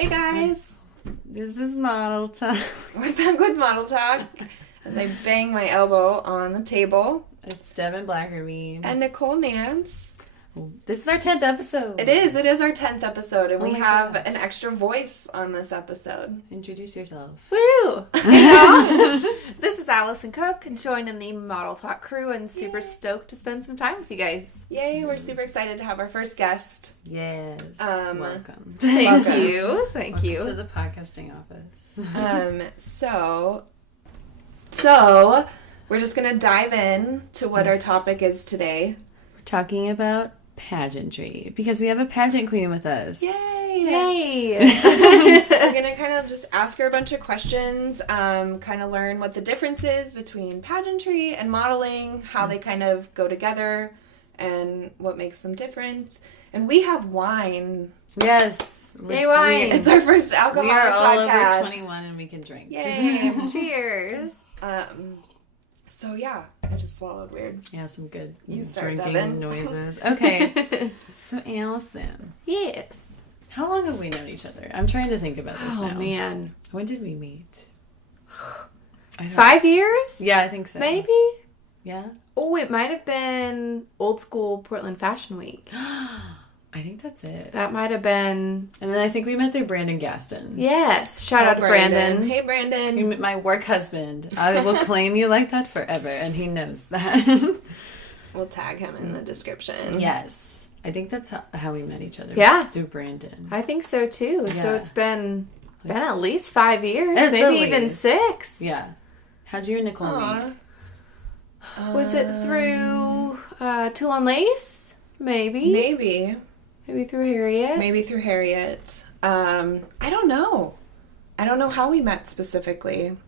Hey guys, This is Model Talk. we're back with Model Talk. As I bang my elbow on the table. It's Devin Blackerby. And Nicole Nance. This is our 10th episode. It is our 10th episode, and we have gosh. an extra voice on this episode. Introduce yourself. Woo! Hey y'all! This is Allison Cook, and joining the Model Talk crew, and super stoked to spend some time with you guys. Yay, we're super excited to have our first guest. Yes. Welcome. Thank Welcome. you. Thank Welcome you. to the podcasting office. So we're just gonna dive in to what our topic is today. We're talking about pageantry because we have a pageant queen with us. Yay! Yay! We're gonna kind of just ask her a bunch of questions, kind of learn what the difference is between pageantry and modeling, how they kind of go together, and what makes them different. And we have wine. Yes. Yay, wine. It's our first alcoholic We are all podcast. over 21 and we can drink. Yay! Cheers. So yeah, I just swallowed weird. Yeah, some good You start, drinking Devin. noises. Okay. So Allison, Yes. how long have we known each other? I'm trying to think about this Oh now. man. When did we meet? I don't- 5 years? Yeah, I think so. Maybe? Yeah. Oh, it might have been old school Portland Fashion Week. I think that's it. That might have been. And then I think we met through Brandon Gaston. Yes. Shout out to Brandon. Hey, Brandon. My work husband. I will claim you like that forever, and he knows that. We'll tag him in the description. Yes. I think that's how we met each other. Yeah. Through Brandon. I think so too. So Yeah. it's been at least 5 years, At maybe the even least. 6. Yeah. How'd you and Nicole meet? Was it through Toulon Lace? Maybe. Maybe Through Harriet. Maybe through Harriet. I don't know. I don't know how we met specifically. I'm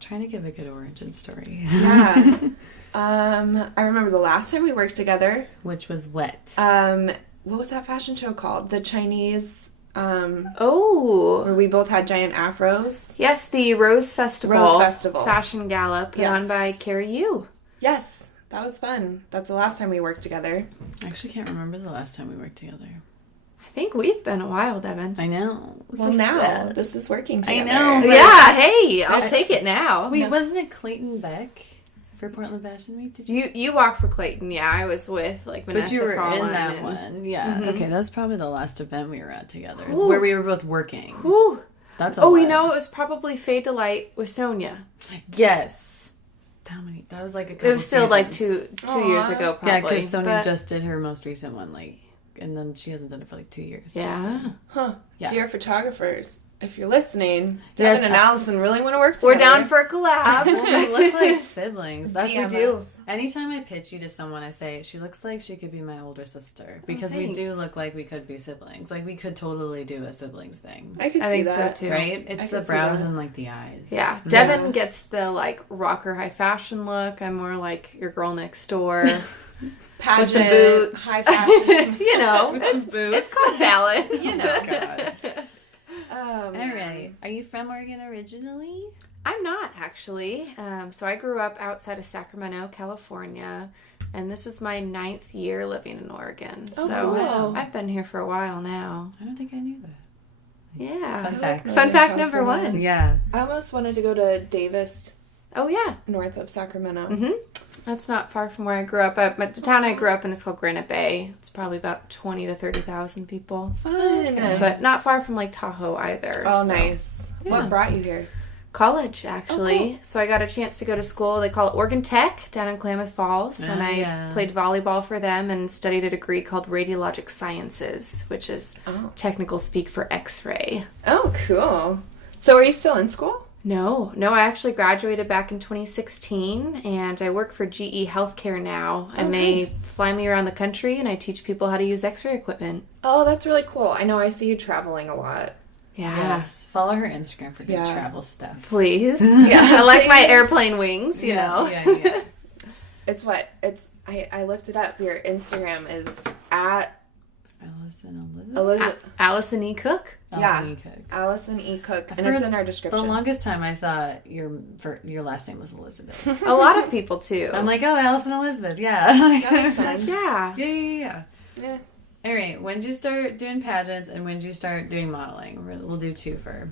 trying to give a good origin story. Yeah. I remember the last time we worked together. Which was wet. What was that fashion show called? The Chinese, Oh. where we both had giant afros. Yes, the Rose Festival. Rose Festival. Fashion Gala put Yes. on by Carrie Yu. Yes, that was fun. That's the last time we worked together. I actually can't remember the last time we worked together. I think we've been a while, Devin. I know. It's Well, so now sad. this is working I together. know. But- Yeah, hey, I'll There's- take it now. Wait, wasn't it Clayton Beck for Portland Fashion Week? Did you? You walk for Clayton, yeah. I was with Vanessa But you were Frollin in that and- one. Yeah. Mhm. Okay, that's probably the last event we were at together. Ooh. Where we were both working. Whew. That's a Oh, lot. you know, it was probably Fade to Light with Sonia. Yes. That was like a couple It was still like seasons. two years ago, probably. Yeah, because Sonia but- just did her most recent one, and then she hasn't done it for 2 years. Yeah. Huh. Yeah. Dear photographers, if you're listening, Yes, Devin and Allison really want to work We're together. down for a collab. Well, we look like siblings. That's DM what we do. us. Anytime I pitch you to someone, I say, she looks like she could be my older sister. Because we do thanks. look like we could be siblings. Like, we could totally do a siblings thing. I could I see think so, that. too. Right? It's I the could see brows that. and, the eyes. Yeah. Devin gets the, rocker high fashion look. I'm more like your girl next door. Pageant, With some boots. high fashion. You know, With it's, some boots. it's called balance. You know, God. Oh, All right. Are you from Oregon originally? I'm not, actually. So I grew up outside of Sacramento, California. And this is my 9th year living in Oregon. Oh, so cool. I've been here for a while now. I don't think I knew that. Yeah. Fun fact. Fun fact number California. 1. Yeah. I almost wanted to go to Davis, Oh, yeah. north of Sacramento. Mm-hmm. That's not far from where I grew up. But the town I grew up in is called Granite Bay. It's probably about 20 to 30,000 people. Fun. Okay. But not far from Lake Tahoe either. Oh, so. nice. Yeah. What brought you here? College, actually. Oh, cool. So I got a chance to go to school. They call it Oregon Tech down in Klamath Falls. And I yeah. played volleyball for them and studied a degree called Radiologic Sciences, which is technical speak for X-ray. Oh, cool. So are you still in school? No, I actually graduated back in 2016, and I work for GE Healthcare now, and they nice. fly me around the country, and I teach people how to use X-ray equipment. Oh, that's really cool. I know I see you traveling a lot. Yeah. Yes. Follow her Instagram for good Yeah. travel stuff. Please. Yeah, I like my airplane wings, you know. Yeah. I looked it up. Your Instagram is at Allison Elizabeth. Allison E. Cook. Yeah. E. Cook. Allison E. Cook, and For it's in our The description. longest time I thought your last name was Elizabeth. A lot of people, too. I'm like, oh, Allison Elizabeth, yeah. That makes It's like, sense. yeah. Yeah. Yeah. All right. When did you start doing pageants and when did you start doing modeling? We'll do two for.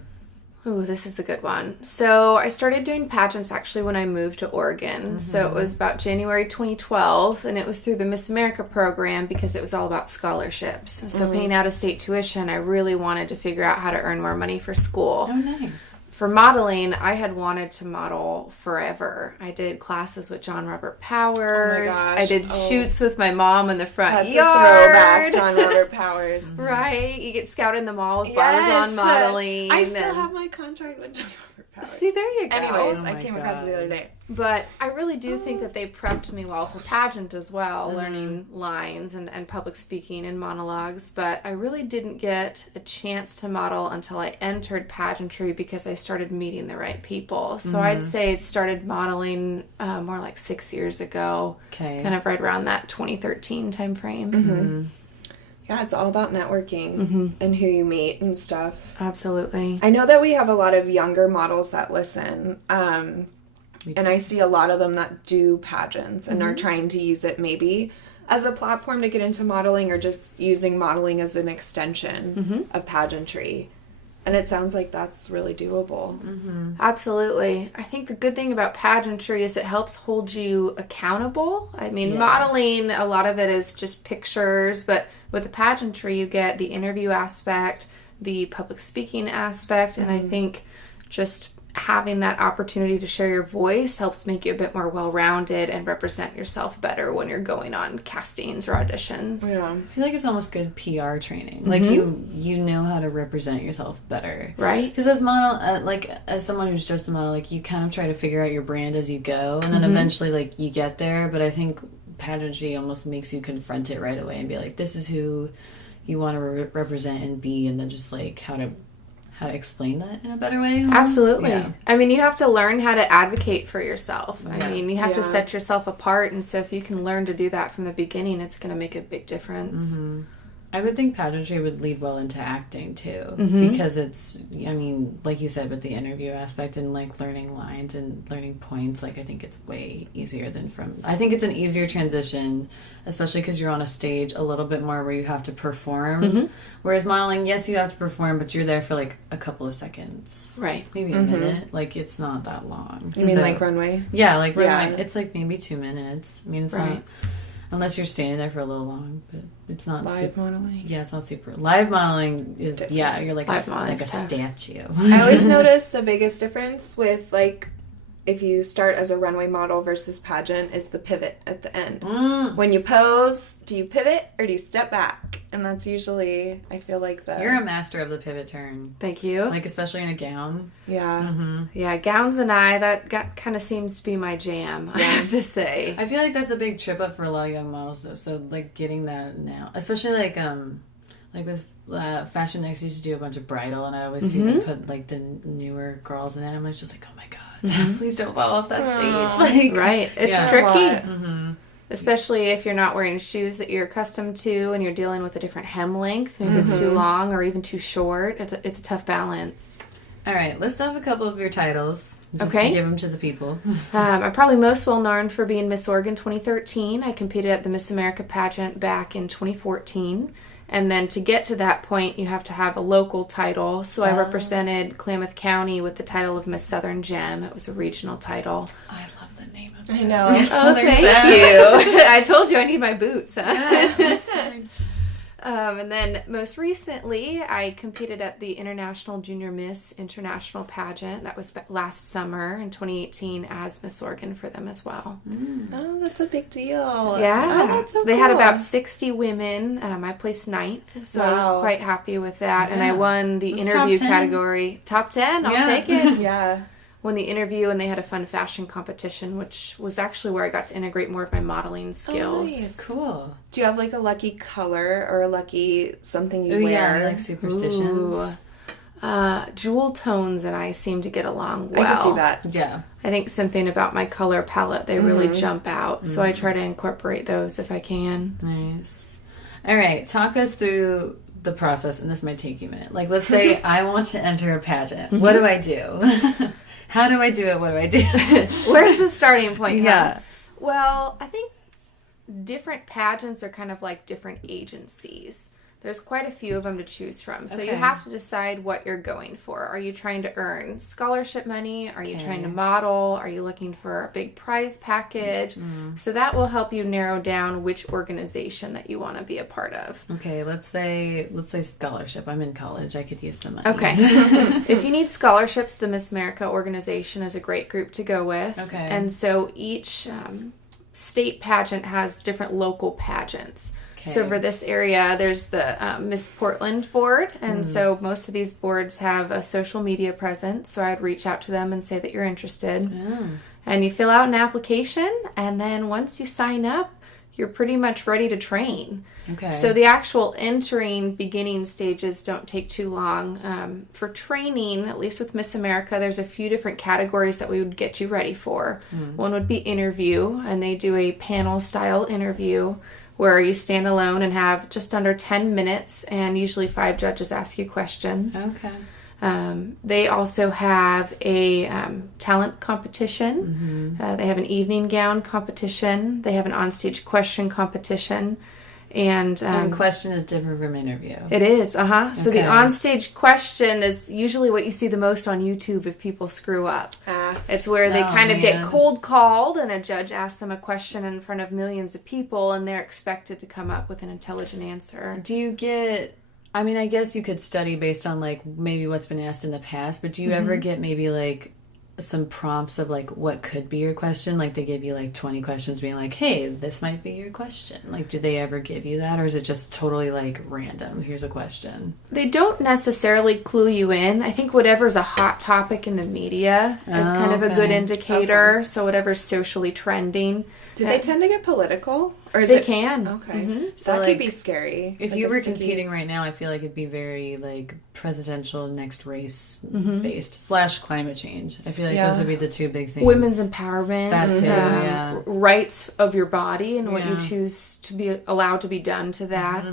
Oh, this is a good one. So I started doing pageants actually when I moved to Oregon. So it was about January 2012, and it was through the Miss America program because it was all about scholarships. So paying out of state tuition, I really wanted to figure out how to earn more money for school. Oh, nice. For modeling, I had wanted to model forever. I did classes with John Robert Powers. Oh my gosh. I did shoots with my mom in the front That's yard. a throwback, John Robert Powers. Right? You get scouted in the mall with bars on modeling. I still have my contract with John Robert Powers. See, there you go. Anyways, Oh I my came across it the God. other day. But I really do think that they prepped me well for pageant as well, learning lines and public speaking and monologues. But I really didn't get a chance to model until I entered pageantry because I started meeting the right people. So I'd say it started modeling more like 6 years ago, Okay. kind of right around that 2013 time frame. Yeah, it's all about networking and who you meet and stuff. Absolutely. I know that we have a lot of younger models that listen. And I see a lot of them that do pageants and are trying to use it maybe as a platform to get into modeling or just using modeling as an extension of pageantry. And it sounds like that's really doable. Absolutely. I think the good thing about pageantry is it helps hold you accountable. I mean, Yes. modeling, a lot of it is just pictures, but with the pageantry, you get the interview aspect, the public speaking aspect, and I think just having that opportunity to share your voice helps make you a bit more well-rounded and represent yourself better when you're going on castings or auditions. Yeah. I feel like it's almost good PR training. Like you know how to represent yourself better, Right? Because as model, like as someone who's just a model, like you kind of try to figure out your brand as you go, and then eventually like you get there. But I think pageantry almost makes you confront it right away and be like, this is who you want to represent and be, and then just like how to explain that in a better way. Almost. Absolutely. Yeah. I mean, you have to learn how to advocate for yourself. I mean, you have to Yeah. set yourself apart. And so if you can learn to do that from the beginning, it's going to make a big difference. I would think pageantry would lead well into acting too, because it's, I mean, like you said, with the interview aspect and like learning lines and learning points, like I think it's way easier than I think it's an easier transition, especially because you're on a stage a little bit more where you have to perform. Whereas modeling, yes, you have to perform, but you're there for like a couple of seconds. Right. Maybe a minute. Like it's not that long. You mean like runway? Yeah, like runway. Yeah. It's like maybe 2 minutes. I mean, it's Right. not, unless you're standing there for a little long, but it's not Live modeling? Yeah, it's not super. Live modeling is, Different. yeah, you're like Live like a modeling's tough. statue. I always notice the biggest difference with like if you start as a runway model versus pageant is the pivot at the end. When you pose, do you pivot or do you step back? And that's usually, I feel like You're a master of the pivot turn. Thank you. Like, especially in a gown. yeah. Yeah, gowns and that kind of seems to be my jam, I have to say. I feel like that's a big trip up for a lot of young models, though. So, like, getting that now. Especially, like with Fashion Next used to do a bunch of bridal, and I always see them put, like, the newer girls in it. I'm just like, oh my God, please don't fall off that stage. Like, Right. It's Yeah. tricky. Especially if you're not wearing shoes that you're accustomed to and you're dealing with a different hem length. Maybe it's too long or even too short. It's a tough balance. All right, let's have a couple of your titles. Just Okay. to give them to the people. I'm probably most well known for being Miss Oregon 2013. I competed at the Miss America pageant back in 2014. And then to get to that point, you have to have a local title. So I represented Klamath County with the title of Miss Southern Gem. It was a regional title. I love the name of I it. know. Oh, thank you. I told you I need my boots. Huh? And then most recently, I competed at the International Junior Miss International Pageant. That was last summer in 2018 as Miss Oregon for them as well. Oh, that's a big deal. Yeah. Oh, that's so They had cool. about 60 women. I placed 9th, so I was Wow. quite happy with that. And I Yeah. won the That's interview top 10. category. Top 10, I'll Yeah. take it. Yeah. Won the interview, and they had a fun fashion competition, which was actually where I got to integrate more of my modeling skills. nice. Cool. Do you have like a lucky color or a lucky something you Oh, wear? yeah, like superstitions. Jewel tones and I seem to get along well. I can see that. Yeah. I think something about my color palette, they really jump out. So I try to incorporate those if I can. Nice. All right, talk us through the process, and this might take you a minute. Like, let's say I want to enter a pageant. What do I do? How do I do it? What do I do? Where's the starting point? Yeah. Well, I think different pageants are kind of like different agencies. There's quite a few of them to choose from. So you Okay. have to decide what you're going for. Are you trying to earn scholarship money? Are you trying to model? Are you looking for a big prize package? So that will help you narrow down which organization that you want to be a part of. Okay, let's say scholarship. I'm in college. I could use the money. Okay. If you need scholarships, the Miss America organization is a great group to go with. Okay. And so each state pageant has different local pageants. So for this area, there's the Miss Portland board. And so most of these boards have a social media presence. So I'd reach out to them and say that you're interested. And you fill out an application. And then once you sign up, you're pretty much ready to train. Okay. So the actual entering beginning stages don't take too long. For training, at least with Miss America, there's a few different categories that we would get you ready for. One would be interview, and they do a panel style interview where you stand alone and have just under 10 minutes, and usually 5 judges ask you questions. Okay. They also have a talent competition. They have an evening gown competition. They have an onstage question competition. And question is different from interview. it is, So the Okay. onstage question is usually what you see the most on YouTube if people screw up. It's where they kind of get cold called and a judge asks them a question in front of millions of people and they're expected to come up with an intelligent answer. Do you get, I mean, I guess you could study based on like maybe what's been asked in the past, but do you ever get maybe like some prompts of like what could be your question? Like they give you like 20 questions being like, hey, this might be your question. Like, do they ever give you that, or is it just totally like random? Here's a question. They don't necessarily clue you in. I think whatever's a hot topic in the media is kind of a good indicator. So whatever's socially trending. Do they tend to get political? Or is They it... can. Okay. So, that like, could be scary. If Like you a were sticky- competing right now, I feel like it'd be very like presidential next race based / climate change. I feel like those would be the two big things. Women's empowerment, That too, yeah. rights of your body and what you Yeah. choose to be allowed to be done to that.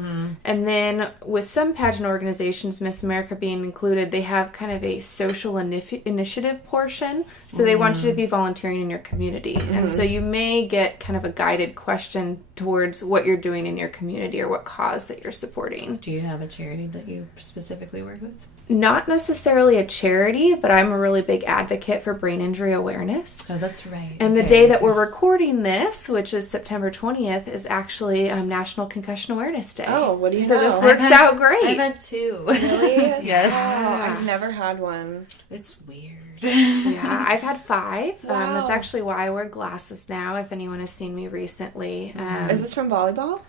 And then with some pageant organizations, Miss America being included, they have kind of a social initiative portion. So they want you to be volunteering in your community. And so you may get kind of a guided question towards what you're doing in your community or what cause that you're supporting. Do you have a charity that you specifically work with? Not necessarily a charity, but I'm a really big advocate for brain injury awareness. Oh, that's right. And the day that we're recording this, which is September 20th, is actually National Concussion Awareness Day. Oh, what do you So know? this works out great. I've had 2. Really? Yes. Wow, I've never had one. It's weird. Yeah, I've had 5. Wow. That's actually why I wear glasses now, if anyone has seen me recently. Is this from volleyball?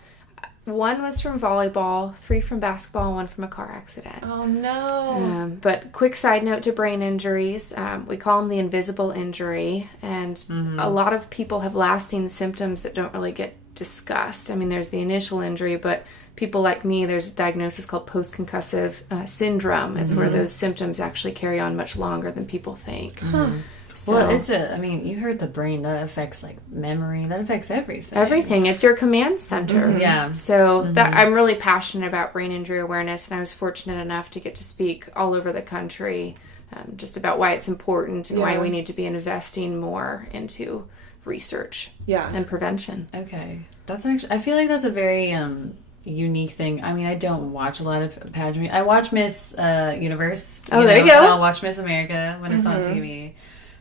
1 was from volleyball, 3 from basketball, and 1 from a car accident. Oh, no. But quick side note to brain injuries, we call them the invisible injury, and a lot of people have lasting symptoms that don't really get discussed. I mean, there's the initial injury, but people like me, there's a diagnosis called post-concussive syndrome. It's where those symptoms actually carry on much longer than people think. So, well, you heard the brain. That affects like memory. That affects everything. everything. It's your command center. Yeah. So that I'm really passionate about brain injury awareness, and I was fortunate enough to get to speak all over the country just about why it's important and why we need to be investing more into research and prevention. Okay. That's actually, I feel like that's a very unique thing. I mean, I don't watch a lot of pageantry. I watch Miss Universe. There you go. And I'll watch Miss America when it's on TV.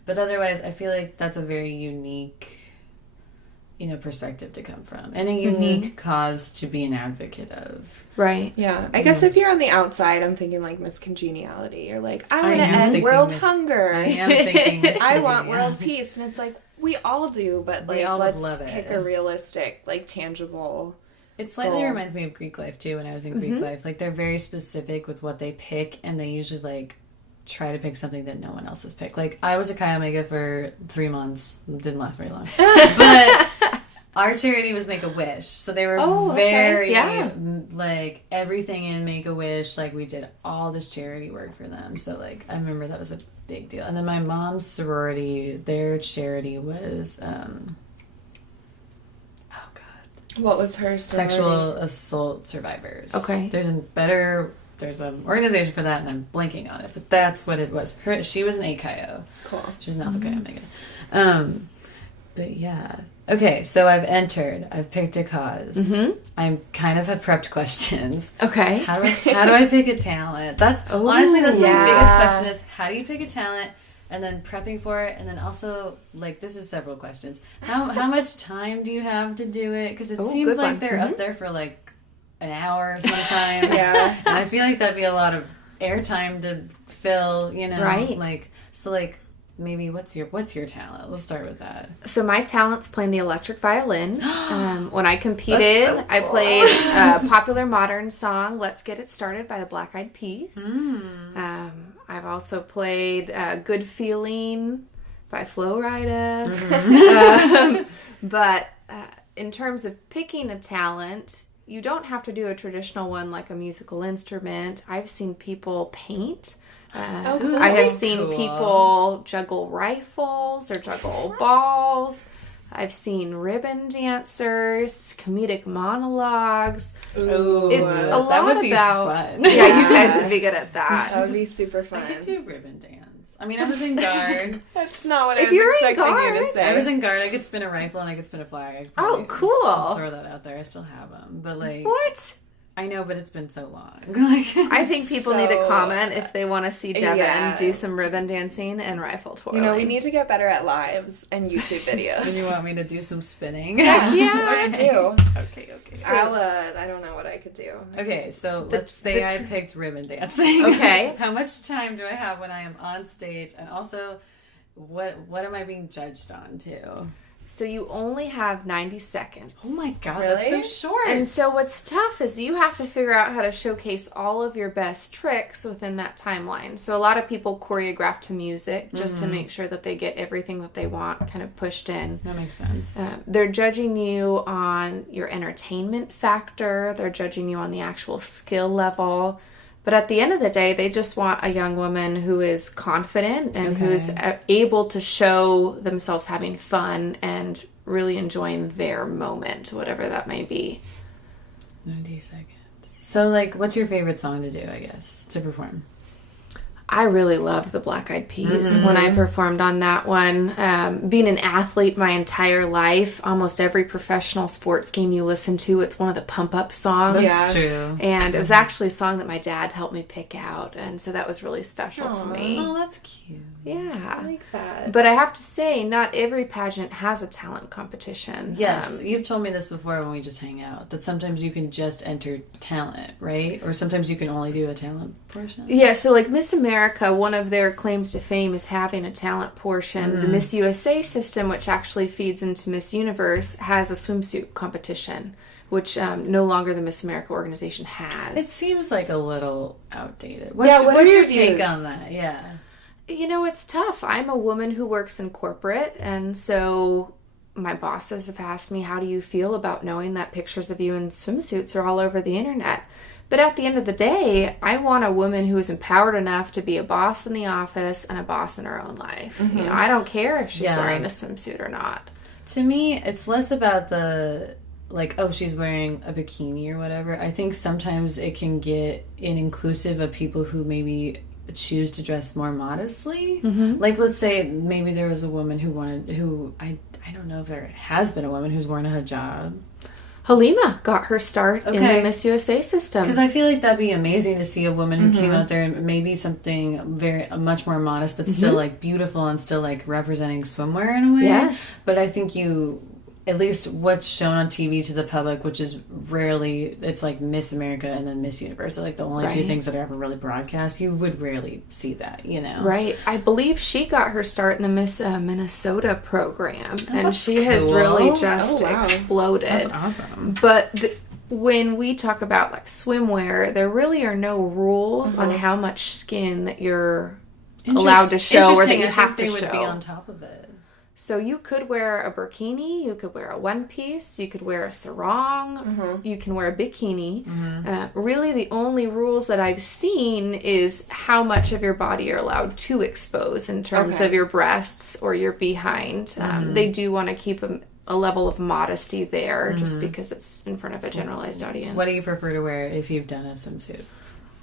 But otherwise, I feel like that's a very unique, perspective to come from. And a unique cause to be an advocate of. Right. Yeah. I guess if you're on the outside, I'm thinking like Miss Congeniality. You're like, I want to end world hunger. I am thinking Miss I want world peace. And it's like, we all do, but like, let's love it. pick a realistic, like tangible. It slightly reminds me of Greek life too. When I was in Greek life, like they're very specific with what they pick, and they usually like try to pick something that no one else has picked. Like I was a Chi Omega for 3 months. It didn't last very long, but our charity was Make-A-Wish, so they were very like everything in Make-A-Wish. Like we did all this charity work for them. So like I remember that was a big deal. And then my mom's sorority, their charity was What was her sorority? sexual assault survivors. Okay. There's an organization for that, and I'm blanking on it, but that's what it was. She was an AKIO. Cool. She's an Alpha Chi Omega. But yeah, Okay, so I've entered. I've picked a cause. Mm-hmm. I kind of have prepped questions. Okay. How do I pick a talent? Honestly, that's my biggest question is, how do you pick a talent? And then prepping for it, and then also, like, this is several questions. How much time do you have to do it? Because it seems like they're up there for, like, an hour sometimes. Yeah. And I feel like that'd be a lot of airtime to fill, you know? Right. Like, so, like, maybe what's your talent? Let's start with that. So my talent's playing the electric violin. When I competed, so cool. I played a popular modern song, "Let's Get It Started" by the Black Eyed Peas. I've also played "Good Feeling" by Flo Rida. Mm-hmm. But in terms of picking a talent, you don't have to do a traditional one like a musical instrument. I've seen people paint. Cool. I have seen people juggle rifles or juggle balls. I've seen ribbon dancers, comedic monologues. Ooh, it's a lot that would be about fun. Yeah, you guys would be good at that. That would be super fun. I could do ribbon dance. I mean, I was in guard. That's not what I If was you're in expecting you guard, to say. I was in guard. I could spin a rifle and I could spin a flag. Oh, cool. I'll throw that out there. I still have them, but like, What? I know, but it's been so long. Like, I think people need to So- comment if they want to see Devin Yeah. do some ribbon dancing and rifle twirling. You know, we need to get better at lives and YouTube videos. and you want me to do some spinning? Yeah. I do. Okay. I don't know what I could do. Okay, so let's say I picked ribbon dancing. Okay. How much time do I have when I am on stage? And also, what am I being judged on too? So you only have 90 seconds. Oh my god, Really? that's so short. And so what's tough is you have to figure out how to showcase all of your best tricks within that timeline. So a lot of people choreograph to music just to make sure that they get everything that they want kind of pushed in. That makes sense. They're judging you on your entertainment factor. They're judging you on the actual skill level. But at the end of the day, they just want a young woman who is confident and who's able to show themselves having fun and really enjoying their moment, whatever that may be. 90 seconds. So, like, what's your favorite song to do, I guess, to perform? I really loved the Black Eyed Peas when I performed on that one. Being an athlete my entire life, almost every professional sports game you listen to, it's one of the pump-up songs. That's true. And it was actually a song that my dad helped me pick out, and so that was really special to me. Oh, that's cute. Yeah. I like that. But I have to say, not every pageant has a talent competition. Yes, you've told me this before when we just hang out, that sometimes you can just enter talent, right? Or sometimes you can only do a talent portion. Yeah, so like Miss America, one of their claims to fame is having a talent portion. The Miss USA system, which actually feeds into Miss Universe, has a swimsuit competition, which no longer the Miss America organization has. It seems like a little outdated. What are what's your your take views? on that? Yeah. You know, it's tough. I'm a woman who works in corporate, and so my bosses have asked me, how do you feel about knowing that pictures of you in swimsuits are all over the internet? But at the end of the day, I want a woman who is empowered enough to be a boss in the office and a boss in her own life. You know, I don't care if she's wearing a swimsuit or not. To me, it's less about the, like, oh, she's wearing a bikini or whatever. I think sometimes it can get inclusive of people who maybe choose to dress more modestly. Like, let's say maybe there was a woman I don't know if there has been a woman who's worn a hijab. Halima got her start in the Miss USA system. Because I feel like that'd be amazing to see a woman who came out there and maybe something much more modest, but still like beautiful and still like representing swimwear in a way. Yes. But I think at least what's shown on TV to the public, which is rarely, it's like Miss America and then Miss Universe. So like the only two things that are ever really broadcast, you would rarely see that, you know? Right. I believe she got her start in the Miss Minnesota program. And that's she has cool. really just Oh, wow. exploded. That's awesome. But when we talk about like swimwear, there really are no rules on how much skin that you're allowed to show or that you have to they show. would be on top of it. So you could wear a burkini, you could wear a one piece, you could wear a sarong, you can wear a bikini. Really, the only rules that I've seen is how much of your body you're allowed to expose in terms of your breasts or your behind. They do want to keep a level of modesty there just because it's in front of a generalized audience. What do you prefer to wear if you've done a swimsuit?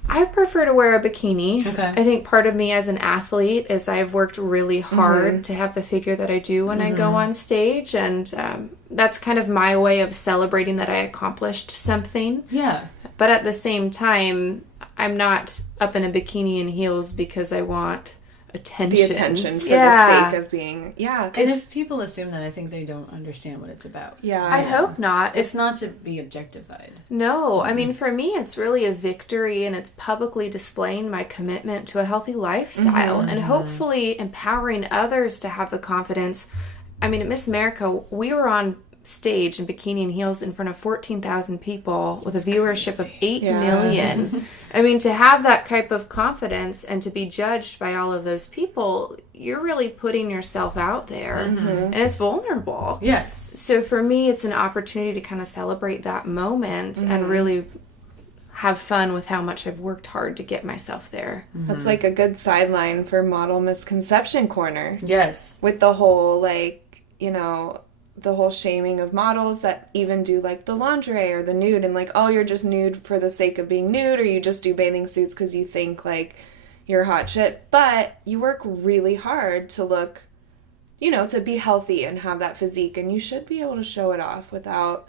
I prefer to wear a bikini. Okay. I think part of me as an athlete is I've worked really hard to have the figure that I do when I go on stage. And that's kind of my way of celebrating that I accomplished something. Yeah. But at the same time, I'm not up in a bikini and heels because I want attention. The attention for the sake of being, And if people assume that, I think they don't understand what it's about. Yeah. I hope not. It's not to be objectified. No, I mean, for me, it's really a victory, and it's publicly displaying my commitment to a healthy lifestyle and hopefully empowering others to have the confidence. I mean, at Miss America, we were on stage in bikini and heels in front of 14,000 people with a viewership of 8 million. I mean, to have that type of confidence and to be judged by all of those people, you're really putting yourself out there, and it's vulnerable. Yes. So for me, it's an opportunity to kind of celebrate that moment and really have fun with how much I've worked hard to get myself there. That's like a good sideline for Model Misconception Corner. Yes. With the whole, like, you know, the whole shaming of models that even do, like, the lingerie or the nude, and, like, oh, you're just nude for the sake of being nude, or you just do bathing suits because you think, like, you're hot shit. But you work really hard to look, you know, to be healthy and have that physique, and you should be able to show it off without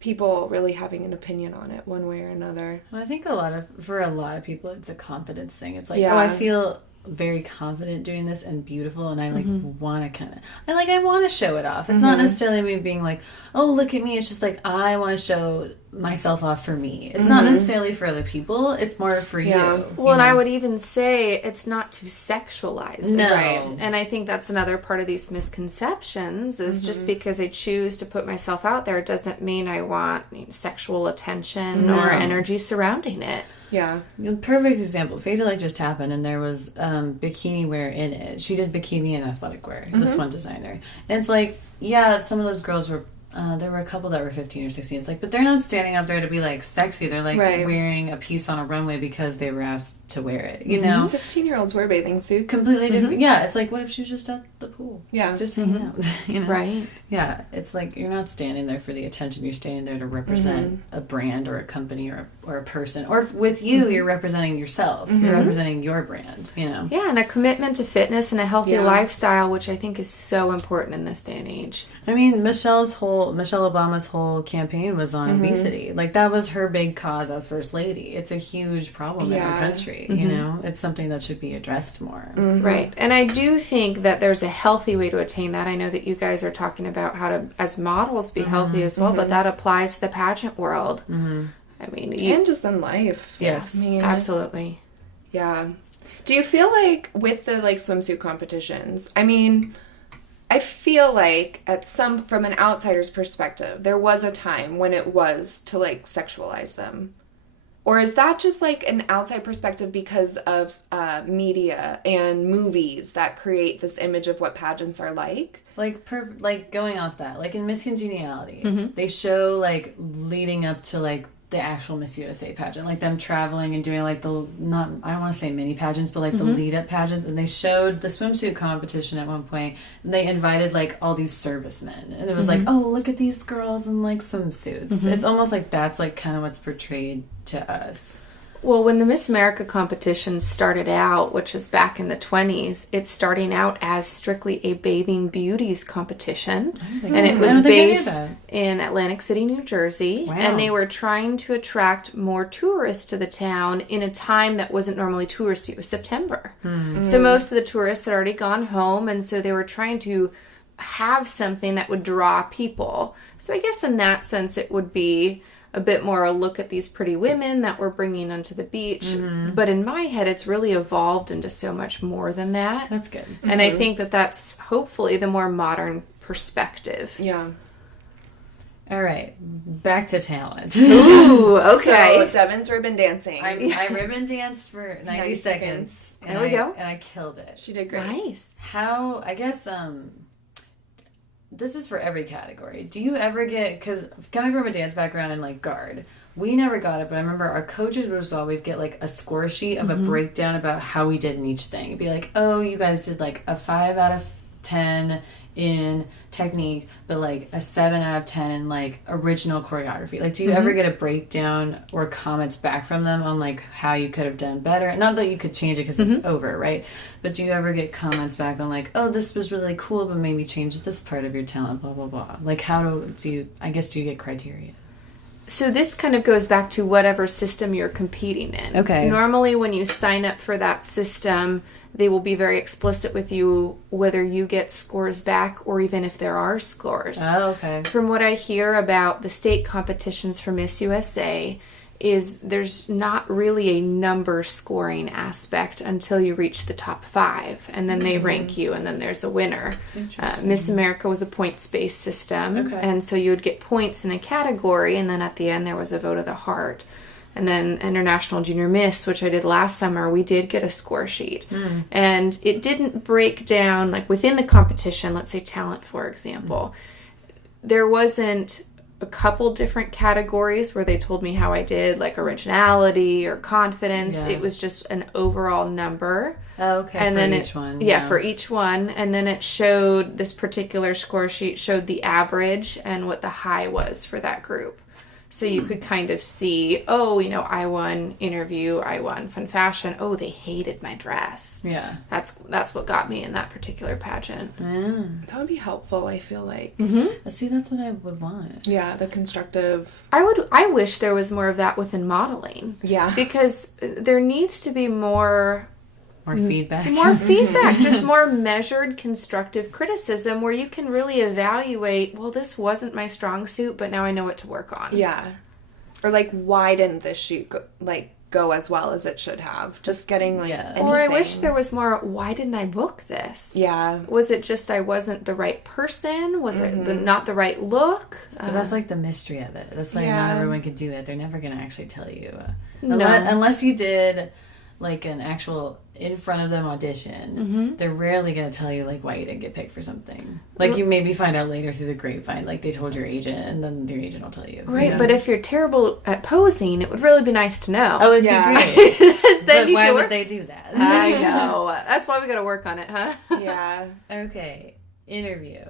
people really having an opinion on it one way or another. Well, I think for a lot of people, it's a confidence thing. It's like, oh, I feel very confident doing this and beautiful, and I like want to kind of, I want to show it off. It's not necessarily me being like, oh, look at me. It's just like, I want to show myself off for me. It's not necessarily for other people. It's more for you. Well, and I would even say it's not to sexualize it. No. Right? And I think that's another part of these misconceptions is just because I choose to put myself out there doesn't mean I want sexual attention or energy surrounding it. Yeah. The perfect example. Fatal Light just happened, and there was bikini wear in it. She did bikini and athletic wear, this one designer. And it's like, yeah, some of those girls were, there were a couple that were 15 or 16. It's like, but they're not standing up there to be, like, sexy. They're, like, wearing a piece on a runway because they were asked to wear it, you know? 16-year-olds wear bathing suits. Completely different. Yeah, it's like, what if she was just at the pool? Yeah. Just hanging out, you know? Right. Yeah, it's like you're not standing there for the attention. You're standing there to represent a brand or a company or a person. Or with you, you're representing yourself. You're representing your brand, you know? Yeah, and a commitment to fitness and a healthy lifestyle, which I think is so important in this day and age. I mean, Michelle Obama's whole campaign was on obesity. Like, that was her big cause as First Lady. It's a huge problem in our country, you know? It's something that should be addressed more. Right. And I do think that there's a healthy way to attain that. I know that you guys are talking about how to, as models, be healthy as well, but that applies to the pageant world. I mean, and just in life. Yes. I mean, absolutely. Yeah. Do you feel like with the, like, swimsuit competitions, I mean, I feel like from an outsider's perspective, there was a time when it was to, like, sexualize them. Or is that just, like, an outside perspective because of media and movies that create this image of what pageants are like? Like going off that, like in Miss Congeniality, they show, like, leading up to, like, the actual Miss USA pageant, like them traveling and doing, like, I don't want to say mini pageants, but, like, the lead up pageants, and they showed the swimsuit competition at one point, and they invited, like, all these servicemen, and it was like, oh, look at these girls in, like, swimsuits. It's almost like that's, like, kind of what's portrayed to us. Well, when the Miss America competition started out, which was back in the 20s, it's starting out as strictly a bathing beauties competition. And it was based in Atlantic City, New Jersey. Wow. And they were trying to attract more tourists to the town in a time that wasn't normally touristy. It was September. So most of the tourists had already gone home, and so they were trying to have something that would draw people. So I guess in that sense it would be a bit more a look at these pretty women that we're bringing onto the beach. But in my head, it's really evolved into so much more than that. That's good. And I think that that's hopefully the more modern perspective. Yeah. All right. Back to talent. Ooh, okay. So, Devin's ribbon dancing. I ribbon danced for 90 seconds. There we go. And I killed it. She did great. Nice. How, I guess, this is for every category. Do you ever get, because coming from a dance background and, like, guard, we never got it, but I remember our coaches would always get, like, a score sheet of a breakdown about how we did in each thing. It'd be like, oh, you guys did, like, a 5 out of 10 in technique, but like a 7 out of 10 in like original choreography. Like, do you ever get a breakdown or comments back from them on like how you could have done better? Not that you could change it because it's over, right? But do you ever get comments back on like, oh, this was really cool, but maybe change this part of your talent, blah, blah, blah. Like, how do you get criteria? So this kind of goes back to whatever system you're competing in. Okay. Normally when you sign up for that system, they will be very explicit with you whether you get scores back or even if there are scores. Oh, okay. From what I hear about the state competitions for Miss USA is there's not really a number scoring aspect until you reach the top 5, and then they rank you, and then there's a winner. Miss America was a points-based system, and so you would get points in a category, and then at the end there was a vote of the heart. And then International Junior Miss, which I did last summer, we did get a score sheet. And it didn't break down, like within the competition, let's say talent, for example, there wasn't a couple different categories where they told me how I did, like originality or confidence. Yeah. It was just an overall number. Oh, okay. And for then each one. Yeah, for each one. And then it showed, this particular score sheet showed the average and what the high was for that group. So you could kind of see, oh, you know, I won interview, I won fun fashion. Oh, they hated my dress. Yeah. That's what got me in that particular pageant. That would be helpful, I feel like. See, that's what I would want. Yeah, the constructive. I wish there was more of that within modeling. Yeah. Because there needs to be more feedback. More feedback, just more measured, constructive criticism where you can really evaluate, well, this wasn't my strong suit, but now I know what to work on. Yeah. Or like, why didn't this shoot go as well as it should have? Just getting like anything. Or I wish there was more, why didn't I book this? Yeah. Was it just I wasn't the right person? Was it not the right look? But that's like the mystery of it. That's why not everyone can do it. They're never going to actually tell you. No. Unless you did like an actual in front of them audition, they're rarely going to tell you like why you didn't get picked for something. Like you maybe find out later through the grapevine, like they told your agent, and then your agent will tell you. Right, you know? but if you're terrible at posing, it would really be nice to know. Oh, it'd be great. Then but why would they do that? I know. That's why we got to work on it, huh? Yeah. Okay. Interview.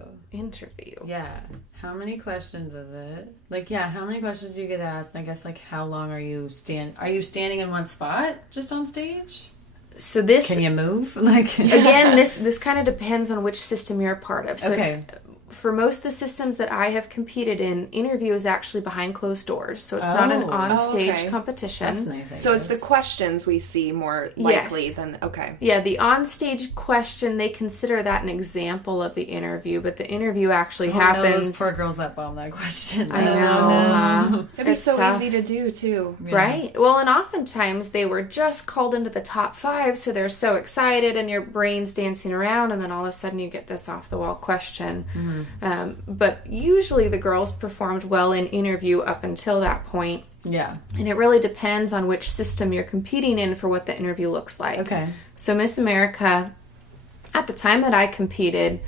Yeah. How many questions is it? Like, yeah, how many questions do you get asked? I guess, like, how long are you standing in one spot just on stage? So this... Can you move? Like, again, this kind of depends on which system you're a part of. So okay. For most of the systems that I have competed in, interview is actually behind closed doors. So it's not an on-stage competition. That's nice, So it's the questions we see more likely than... Okay. Yeah, the on-stage question, they consider that an example of the interview, but the interview actually happens... No, those poor girls that bombed that question. I know. It'd be It's so tough. easy to do, too. Yeah. Right? Well, and oftentimes they were just called into the top 5, so they're so excited and your brain's dancing around, and then all of a sudden you get this off-the-wall question. But usually the girls performed well in interview up until that point. Yeah. And it really depends on which system you're competing in for what the interview looks like. Okay. So Miss America, at the time that I competed,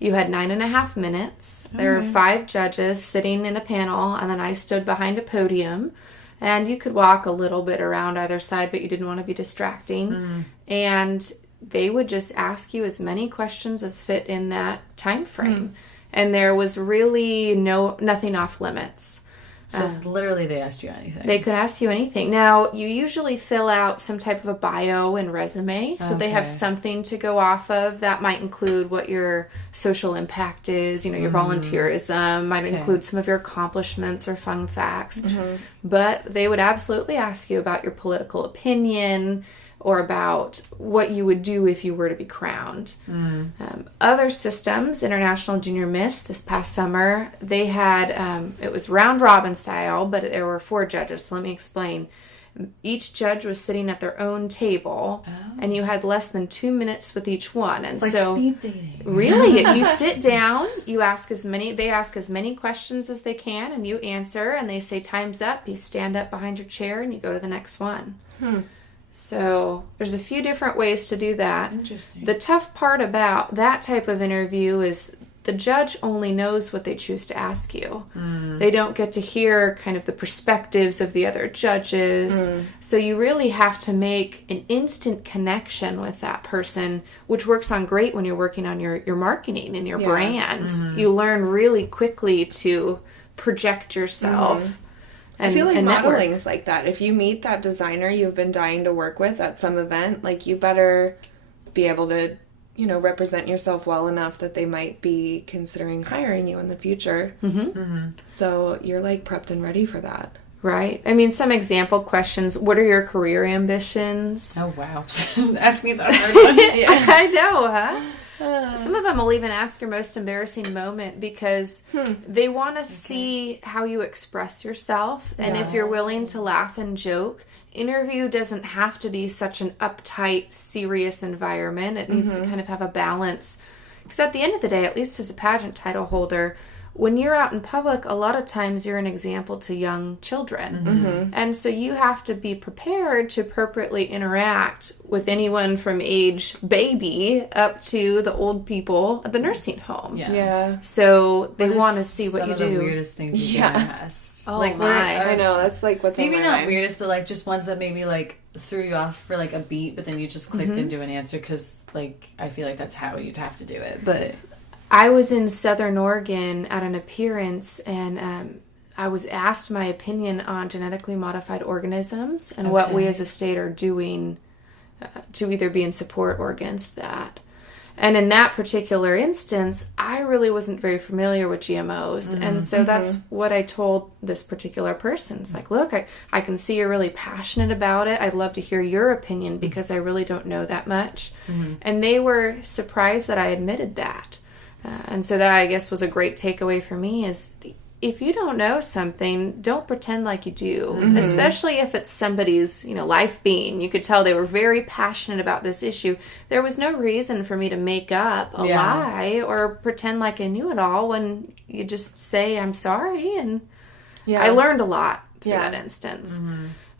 you had 9.5 minutes. There were 5 judges sitting in a panel, and then I stood behind a podium. And you could walk a little bit around either side, but you didn't want to be distracting. And they would just ask you as many questions as fit in that time frame. And there was really nothing off limits. So literally they asked you anything. They could ask you anything. Now, you usually fill out some type of a bio and resume, so they have something to go off of. That might include what your social impact is, you know, your volunteerism, might include some of your accomplishments or fun facts. But they would absolutely ask you about your political opinion, or about what you would do if you were to be crowned. Other systems, International Junior Miss this past summer, they had, it was round robin style, but there were 4 judges. So let me explain. Each judge was sitting at their own table, and you had less than 2 minutes with each one. And like so, speed dating. Really, you sit down, they ask as many questions as they can, and you answer, and they say time's up. You stand up behind your chair, and you go to the next one. So there's a few different ways to do that. Interesting. The tough part about that type of interview is the judge only knows what they choose to ask you. They don't get to hear kind of the perspectives of the other judges. So you really have to make an instant connection with that person, which works on great when you're working on your marketing and your brand. You learn really quickly to project yourself. I feel like modeling is like that. If you meet that designer you've been dying to work with at some event, like you better be able to, represent yourself well enough that they might be considering hiring you in the future. So you're like prepped and ready for that. Right. I mean, some example questions. What are your career ambitions? Oh, wow. Ask me that hard one. I know, huh? Some of them will even ask your most embarrassing moment because they want to see how you express yourself. And if you're willing to laugh and joke, interview doesn't have to be such an uptight, serious environment. It needs to kind of have a balance. Because at the end of the day, at least as a pageant title holder, when you're out in public, a lot of times you're an example to young children. And so you have to be prepared to appropriately interact with anyone from age baby up to the old people at the nursing home. Yeah. So they want to see what you do. Some of the weirdest things you get asked. Oh, like, I know. That's like what's maybe on my not mind. weirdest, but like just ones that maybe like threw you off for like a beat, but then you just clicked into an answer because like I feel like that's how you'd have to do it. But I was in Southern Oregon at an appearance, and I was asked my opinion on genetically modified organisms and what we as a state are doing to either be in support or against that. And in that particular instance, I really wasn't very familiar with GMOs. And so that's what I told this particular person. It's like, look, I can see you're really passionate about it. I'd love to hear your opinion because I really don't know that much. And they were surprised that I admitted that. And so that, I guess, was a great takeaway for me is if you don't know something, don't pretend like you do, especially if it's somebody's, life being. You could tell they were very passionate about this issue. There was no reason for me to make up a lie or pretend like I knew it all when you just say, I'm sorry. And I learned a lot through that instance.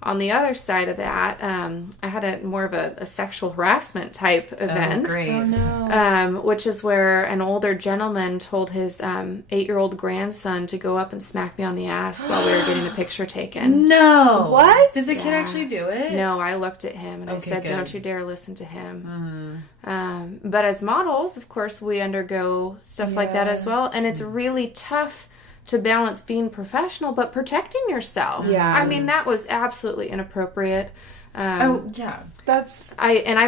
On the other side of that, I had more of a sexual harassment type event. Oh, great. Oh, no. Which is where an older gentleman told his 8-year-old grandson to go up and smack me on the ass while we were getting a picture taken. No. What? Did the kid actually do it? No, I looked at him and I said, good. don't you dare listen to him. But as models, of course, we undergo stuff like that as well. And it's really tough to balance being professional but protecting yourself. I mean, that was absolutely inappropriate. I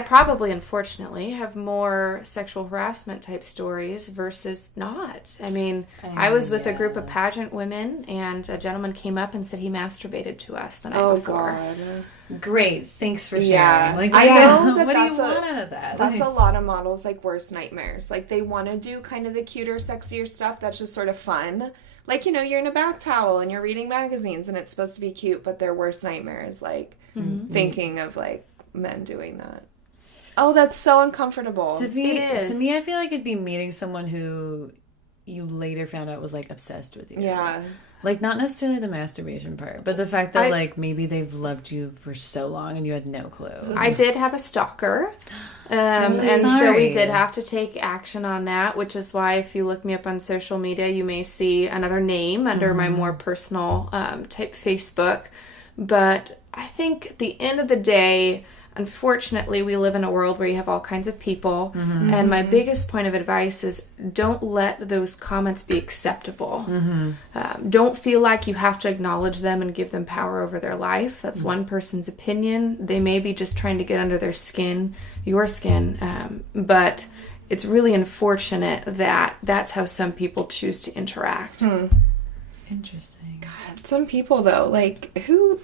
probably, unfortunately, have more sexual harassment type stories versus not. I mean, I was with a group of pageant women, and a gentleman came up and said he masturbated to us the night before. God. Great, thanks for sharing. Yeah. Like, I know that what do you that's want out of that? That's a lot of models' like worst nightmares. Like they want to do kind of the cuter, sexier stuff that's just sort of fun. Like, you're in a bath towel and you're reading magazines and it's supposed to be cute, but their worst nightmare is like thinking of like men doing that. Oh, that's so uncomfortable. To me, I feel like it'd be meeting someone who you later found out was like obsessed with you. Yeah. Like, not necessarily the masturbation part, but the fact that like maybe they've loved you for so long and you had no clue. I did have a stalker. So we did have to take action on that, which is why if you look me up on social media, you may see another name under my more personal type Facebook. But I think at the end of the day, unfortunately, we live in a world where you have all kinds of people. And my biggest point of advice is don't let those comments be acceptable. Don't feel like you have to acknowledge them and give them power over their life. That's one person's opinion. They may be just trying to get under their skin, your skin. But it's really unfortunate that that's how some people choose to interact. Interesting. God, some people though, like who?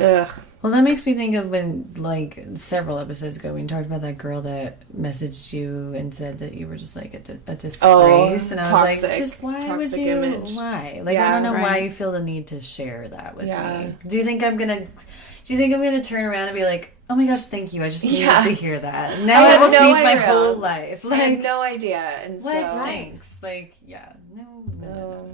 Ugh. Well, that makes me think of when, like, several episodes ago, when you talked about that girl that messaged you and said that you were just, like, a disgrace. And I was like, just why would you? Image. Why? Like, I don't know why you feel the need to share that with me. Do you think I'm gonna turn around and be like, oh my gosh, thank you. I just needed to hear that. Now I will change my whole life. Like, I have no idea. And what? Thanks. Like, no.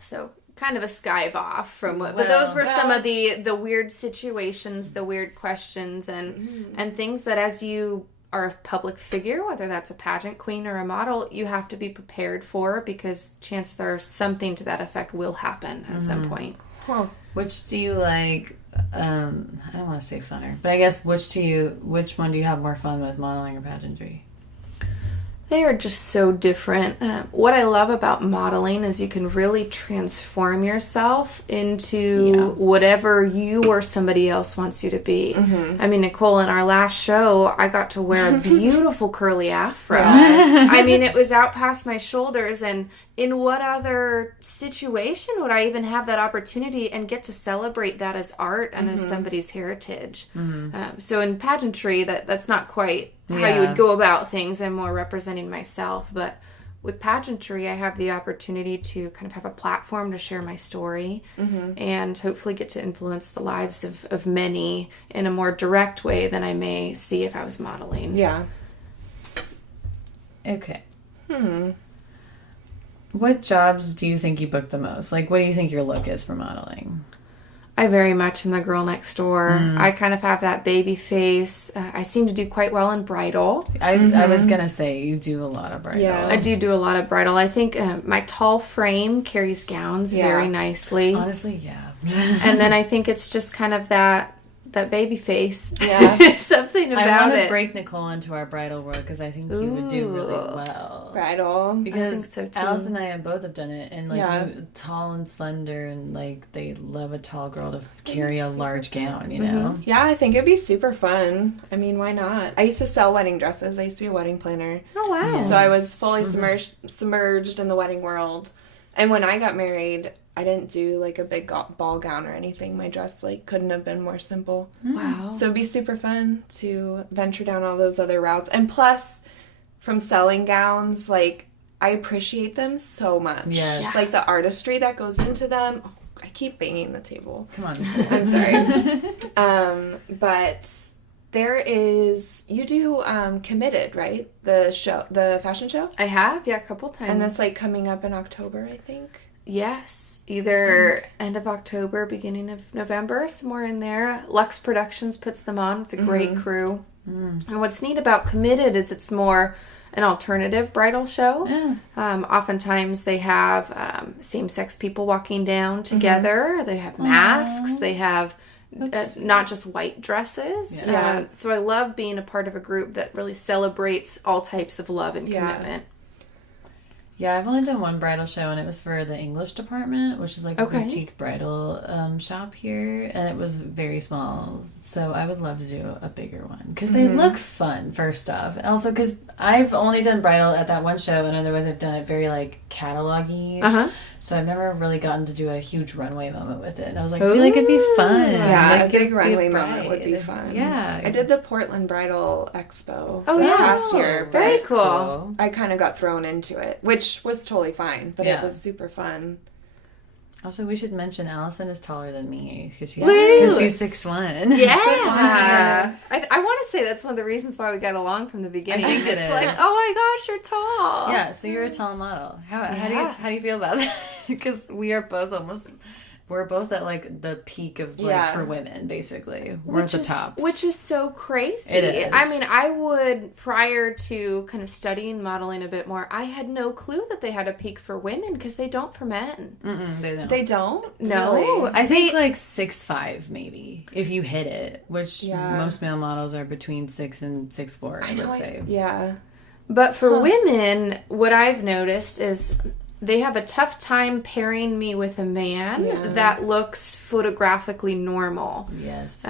So kind of a skive off from what, but those were some of the weird situations, the weird questions, and things that as you are a public figure, whether that's a pageant queen or a model, you have to be prepared for, because chances are something to that effect will happen at some point. Huh. Which do you like? I don't want to say funner, but I guess which one do you have more fun with, modeling or pageantry? They are just so different. What I love about modeling is you can really transform yourself into whatever you or somebody else wants you to be. I mean, Nicole, in our last show, I got to wear a beautiful curly afro. I mean, it was out past my shoulders, and in what other situation would I even have that opportunity and get to celebrate that as art and as somebody's heritage? So in pageantry, that's not quite how you would go about things. I'm more representing myself. But with pageantry, I have the opportunity to kind of have a platform to share my story and hopefully get to influence the lives of many in a more direct way than I may see if I was modeling. Yeah. Okay. What jobs do you think you book the most? Like, what do you think your look is for modeling? I very much am the girl next door. I kind of have that baby face. I seem to do quite well in bridal. I was going to say, you do a lot of bridal. Yeah, I do a lot of bridal. I think my tall frame carries gowns very nicely. Honestly, yeah. And then I think it's just kind of that baby face. Yeah. Something about it. I want to break Nicole into our bridal world because I think you would do really well. Bridal. Because I think so too. Alice and I both have done it. And you tall and slender, and like they love a tall girl to carry a large gown, you know? Yeah, I think it'd be super fun. I mean, why not? I used to sell wedding dresses. I used to be a wedding planner. Oh, wow. So I was fully submerged in the wedding world. And when I got married, I didn't do like a big ball gown or anything. My dress like couldn't have been more simple. Wow. So it'd be super fun to venture down all those other routes. And plus, from selling gowns, like I appreciate them so much. Yes. Like the artistry that goes into them. Oh, I keep banging the table. Come on. I'm sorry. But there is, you do Committed, right? The fashion show? I have, a couple times. And that's like coming up in October, I think. Yes, either end of October, beginning of November, somewhere in there. Lux Productions puts them on. It's a great crew. And what's neat about Committed is it's more an alternative bridal show. Oftentimes they have same-sex people walking down together. They have masks. They have not just white dresses. So I love being a part of a group that really celebrates all types of love and commitment. Yeah, I've only done one bridal show, and it was for the English department, which is like a boutique bridal shop here, and it was very small. So I would love to do a bigger one because they look fun, first off. And also because I've only done bridal at that one show, and otherwise I've done it very like catalog-y. So I've never really gotten to do a huge runway moment with it. And I was like, I feel like it'd be fun. Yeah, like, a big runway moment would be fun. Yeah. I did the Portland Bridal Expo this past year. Very cool. I kind of got thrown into it, which was totally fine, but it was super fun. Also, we should mention Allison is taller than me because she's 6'1". Yeah. I want to say that's one of the reasons why we got along from the beginning. I think it it's is. like, oh my gosh, you're tall. Yeah, so you're a tall model. How do you feel about that? Because we're both at like the peak of like for women, basically. We're at the tops. Which is so crazy. It is. I mean, I would, prior to kind of studying modeling a bit more, I had no clue that they had a peak for women because they don't for men. They don't. They don't? No. Really? I think like 6'5" maybe, if you hit it, which most male models are between 6 and 6'4", I would say. Yeah. But for women, what I've noticed is they have a tough time pairing me with a man that looks photographically normal. Yes.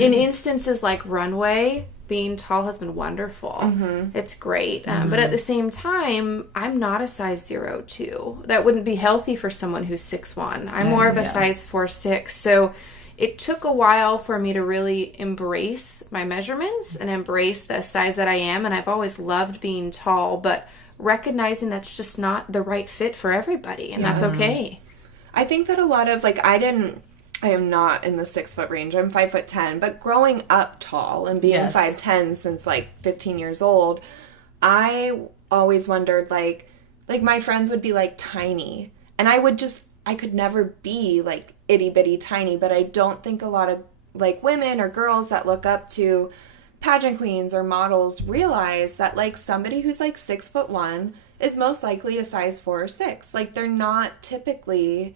In instances like runway, being tall has been wonderful. It's great. But at the same time, I'm not a size 0'2". That wouldn't be healthy for someone who's 6'1". I'm more of a size 4'6". So it took a while for me to really embrace my measurements and embrace the size that I am. And I've always loved being tall, but recognizing that's just not the right fit for everybody, and that's okay. I think that a lot of I am not in the 6 foot range. I'm 5'10", but growing up tall and being 5'10" since 15 years old, I always wondered like my friends would be tiny, and I could never be itty bitty tiny. But I don't think a lot of women or girls that look up to pageant queens or models realize that, like, somebody who's like 6'1" is most likely a size 4 or 6. Like, they're not typically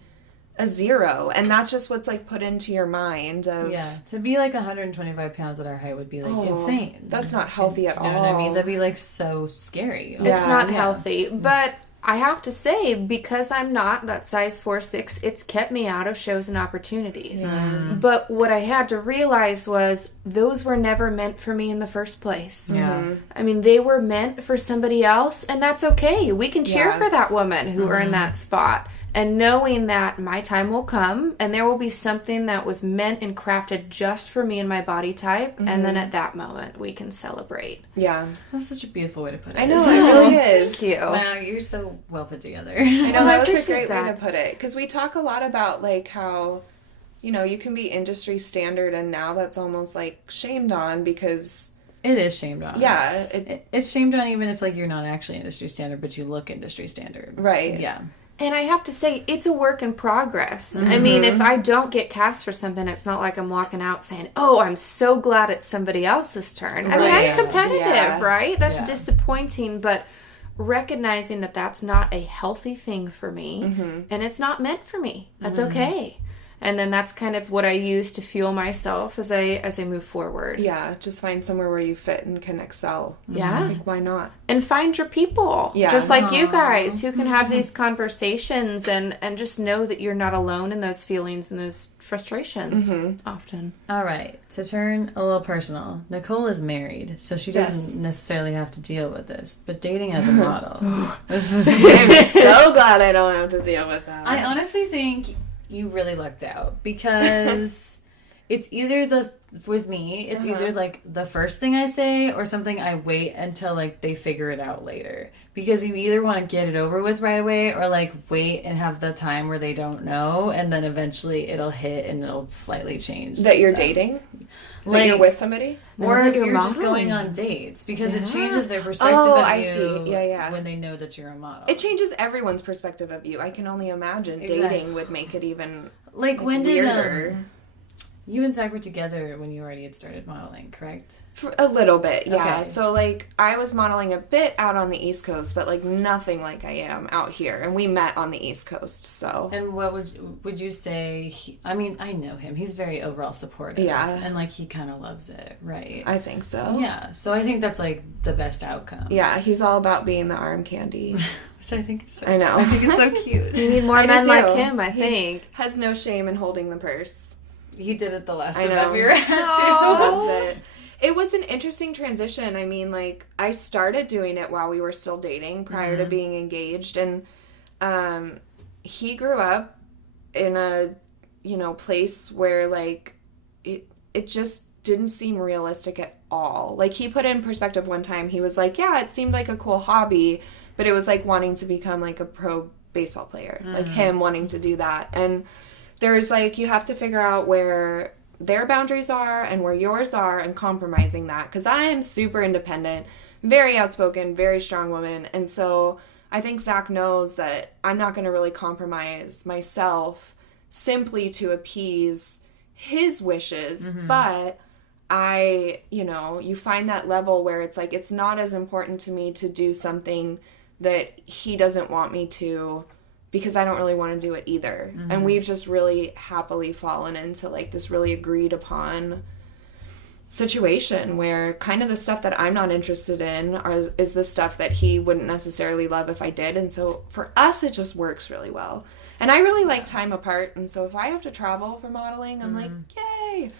a 0, and that's just what's like put into your mind of to be like 125 pounds at our height would be like insane. That's not healthy at all. You know what I mean? That'd be like so scary. It's not healthy, but I have to say, because I'm not that size 4'6", it's kept me out of shows and opportunities. But what I had to realize was those were never meant for me in the first place. I mean, they were meant for somebody else, and that's okay. We can cheer for that woman who earned that spot. And knowing that my time will come and there will be something that was meant and crafted just for me and my body type. And then at that moment, we can celebrate. Yeah. That's such a beautiful way to put it. I know, it really is. Thank you. Wow, you're so well put together. I know, that was a great way to put it. Because we talk a lot about, like, how, you know, you can be industry standard and now that's almost, like, shamed on because... It is shamed on. Yeah. It's shamed on even if, like, you're not actually industry standard, but you look industry standard. Right. Yeah. And I have to say, it's a work in progress. I mean, if I don't get cast for something, it's not like I'm walking out saying, oh, I'm so glad it's somebody else's turn. I mean, I'm competitive, right? That's disappointing, but recognizing that that's not a healthy thing for me, and it's not meant for me. That's okay. And then that's kind of what I use to fuel myself as I move forward. Yeah, just find somewhere where you fit and can excel. Yeah. Like, why not? And find your people. Yeah. Just like you guys who can have these conversations and just know that you're not alone in those feelings and those frustrations often. All right. To turn a little personal, Nicole is married, so she doesn't necessarily have to deal with this. But dating as a model. I'm so glad I don't have to deal with that. I honestly think you really lucked out because it's either with me, it's either like the first thing I say or something I wait until like they figure it out later. Because you either want to get it over with right away or like wait and have the time where they don't know and then eventually it'll hit and it'll slightly change. That you're dating? Like, that you're with somebody? Or if you're just going on dates, because it changes their perspective of you when they know that you're a model. It changes everyone's perspective of you. I can only imagine dating would make it even like when weirder. Did you and Zach were together when you already had started modeling, correct? For a little bit, yeah. Okay. So, like, I was modeling a bit out on the East Coast, but, like, nothing like I am out here. And we met on the East Coast, so. And what would you say, I mean, I know him. He's very overall supportive. Yeah. And, like, he kind of loves it, right? I think so. Yeah. So I think that's, like, the best outcome. Yeah, he's all about being the arm candy. Which I think is so I know. I think it's so cute. You need more men like him, I think. He has no shame in holding the purse. He did it the last event we were at, too. Loves it. It was an interesting transition. I mean, like, I started doing it while we were still dating prior to being engaged. And he grew up in a, you know, place where, like, it just didn't seem realistic at all. Like, he put it in perspective one time. He was like, yeah, it seemed like a cool hobby, but it was like wanting to become, like, a pro baseball player. Like, him wanting to do that. And there's, like, you have to figure out where their boundaries are and where yours are and compromising that. Because I am super independent, very outspoken, very strong woman. And so I think Zach knows that I'm not going to really compromise myself simply to appease his wishes. But you find that level where it's like, it's not as important to me to do something that he doesn't want me to, because I don't really want to do it either. And we've just really happily fallen into, like, this really agreed upon situation where kind of the stuff that I'm not interested in is the stuff that he wouldn't necessarily love if I did. And so for us, it just works really well. And I really like time apart. And so if I have to travel for modeling, I'm like, yay!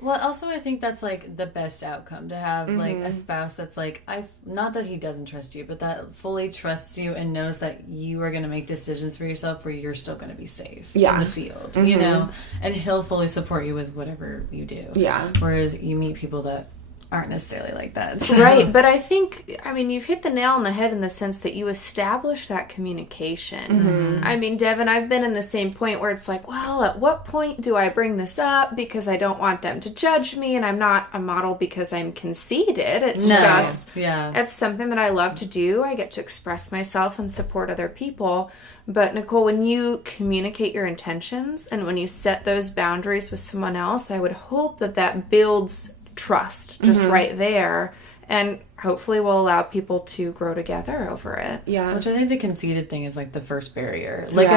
Well, also I think that's like the best outcome, to have like a spouse that's like, not that he doesn't trust you, but that fully trusts you and knows that you are going to make decisions for yourself where you're still going to be safe in the field, you know, and he'll fully support you with whatever you do. Yeah. Whereas you meet people that aren't necessarily like that. So. Right, but I think, I mean, you've hit the nail on the head in the sense that you establish that communication. I mean, Devin, I've been in the same point where it's like, well, at what point do I bring this up because I don't want them to judge me, and I'm not a model because I'm conceited. It's it's something that I love to do. I get to express myself and support other people. But Nicole, when you communicate your intentions and when you set those boundaries with someone else, I would hope that builds trust just right there. And hopefully will allow people to grow together over it. Yeah. Which I think the conceited thing is like the first barrier. Like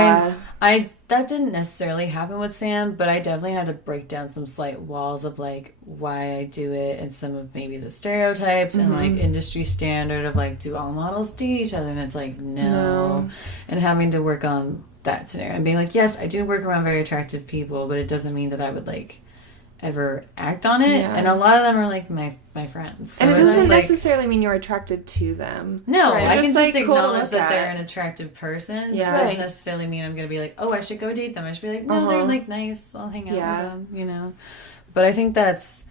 I that didn't necessarily happen with Sam, but I definitely had to break down some slight walls of like why I do it and some of maybe the stereotypes and like industry standard of like, do all models date each other? And it's like, no. And having to work on that scenario and being like, yes, I do work around very attractive people, but it doesn't mean that I would like ever act on it. And a lot of them are like my friends, so and it doesn't necessarily mean you're attracted to them. No, right? I can just acknowledge cool that they're an attractive person. Yeah. It doesn't necessarily mean I'm gonna be like, oh, I should go date them. I should be like, no, they're like nice, I'll hang out with them, you know. But I think that's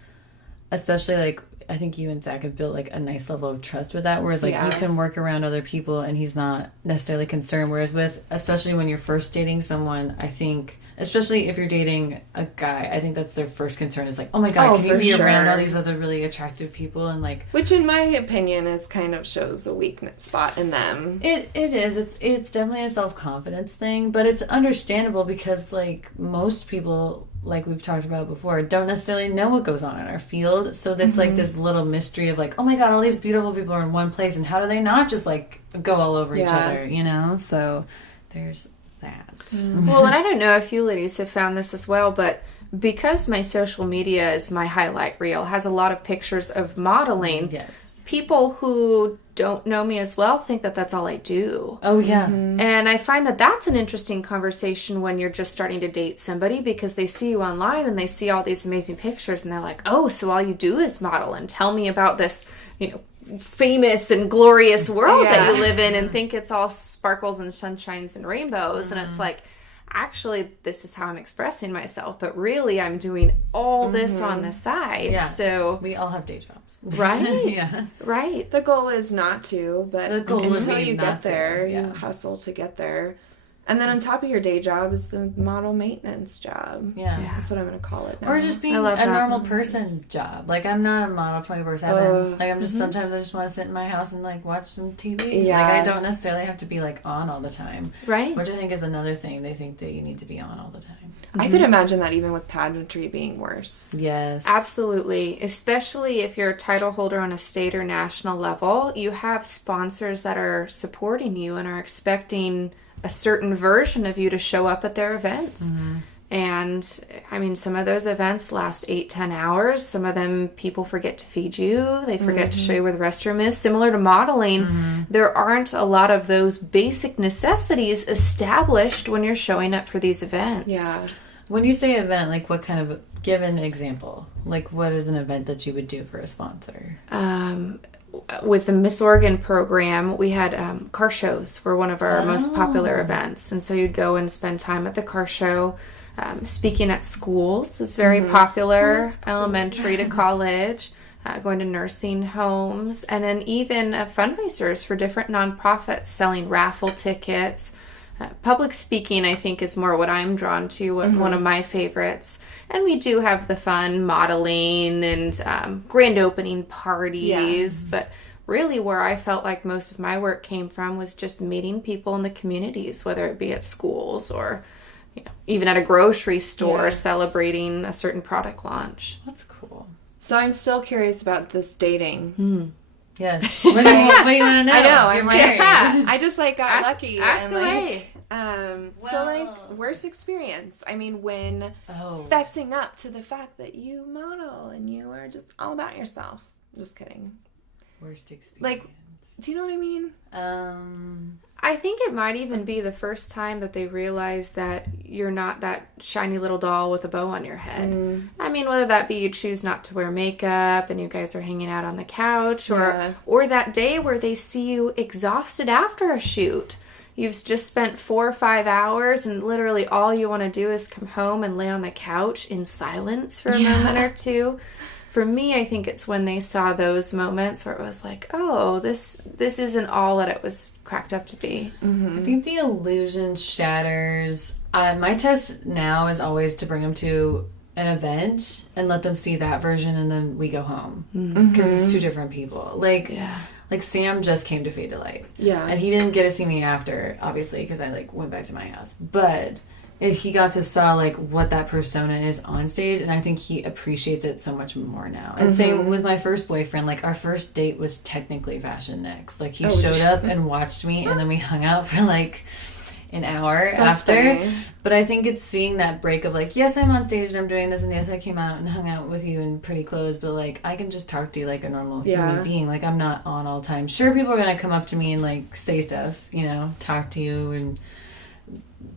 especially like, I think you and Zach have built like a nice level of trust with that, whereas like you can work around other people and he's not necessarily concerned, whereas with, especially when you're first dating someone, I think, especially if you're dating a guy, I think that's their first concern is like, oh my god, can you be around all these other really attractive people? And like, which in my opinion is kind of shows a weakness spot in them. It is. It's definitely a self-confidence thing, but it's understandable because like most people, like we've talked about before, don't necessarily know what goes on in our field. So that's like this little mystery of like, oh my god, all these beautiful people are in one place, and how do they not just like go all over each other, you know? So there's that. Well, and I don't know if you ladies have found this as well, but because my social media is my highlight reel, has a lot of pictures of modeling. Yes. People who don't know me as well think that that's all I do. Oh, yeah. And I find that that's an interesting conversation when you're just starting to date somebody, because they see you online and they see all these amazing pictures and they're like, oh, so all you do is model, and tell me about this, you know, famous and glorious world that you live in, and think it's all sparkles and sunshines and rainbows. And it's like, actually, this is how I'm expressing myself, but really I'm doing all this on the side. Yeah. So we all have day jobs. Right? Yeah. Right. The goal is not to, but the goal until you get there, you hustle to get there. And then on top of your day job is the model maintenance job. Yeah. That's what I'm going to call it now. Or just being a normal person job. Like, I'm not a model 24/7. Like, I'm just, sometimes I just want to sit in my house and, like, watch some TV. Yeah. Like, I don't necessarily have to be, like, on all the time. Right. Which I think is another thing. They think that you need to be on all the time. I could imagine that even with pageantry being worse. Yes. Absolutely. Especially if you're a title holder on a state or national level, you have sponsors that are supporting you and are expecting a certain version of you to show up at their events. And I mean, some of those events last 8-10 hours. Some of them people forget to feed you. They forget to show you where the restroom is. Similar to modeling, there aren't a lot of those basic necessities established when you're showing up for these events. Yeah. When you say event, like, what kind of, give an example. Like, what is an event that you would do for a sponsor? With the Miss Oregon program, we had car shows were one of our most popular events. And so you'd go and spend time at the car show. Speaking at schools is very popular, elementary to college, going to nursing homes, and then even fundraisers for different nonprofits, selling raffle tickets. Public speaking, I think, is more what I'm drawn to, one of my favorites. And we do have the fun modeling and grand opening parties, but really where I felt like most of my work came from was just meeting people in the communities, whether it be at schools or, you know, even at a grocery store celebrating a certain product launch. That's cool. So I'm still curious about this dating. Yes. What do you want to know? I know. You're I'm married. I just like got lucky. Ask and away. So like worst experience. I mean, when fessing up to the fact that you model and you are just all about yourself. Just kidding. Worst experience. Like, do you know what I mean? I think it might even be the first time that they realize that you're not that shiny little doll with a bow on your head. I mean, whether that be you choose not to wear makeup and you guys are hanging out on the couch, or that day where they see you exhausted after a shoot. You've just spent 4 or 5 hours and literally all you want to do is come home and lay on the couch in silence for a moment or two. For me, I think it's when they saw those moments where it was like, oh, this isn't all that it was cracked up to be. I think the illusion shatters. My test now is always to bring them to an event and let them see that version, and then we go home because it's two different people. Like Sam just came to Fade to Light. Yeah. And he didn't get to see me after, obviously, because I like went back to my house. But he got to saw like what that persona is on stage, and I think he appreciates it so much more now. And same with my first boyfriend. Like our first date was technically Fashion Next. Like he showed up and watched me, and then we hung out for like an hour after. Funny. But I think it's seeing that break of like, yes, I'm on stage and I'm doing this, and yes, I came out and hung out with you in pretty clothes, but like I can just talk to you like a normal human being. Like I'm not on all the time. Sure, people are gonna come up to me and like say stuff, you know, talk to you and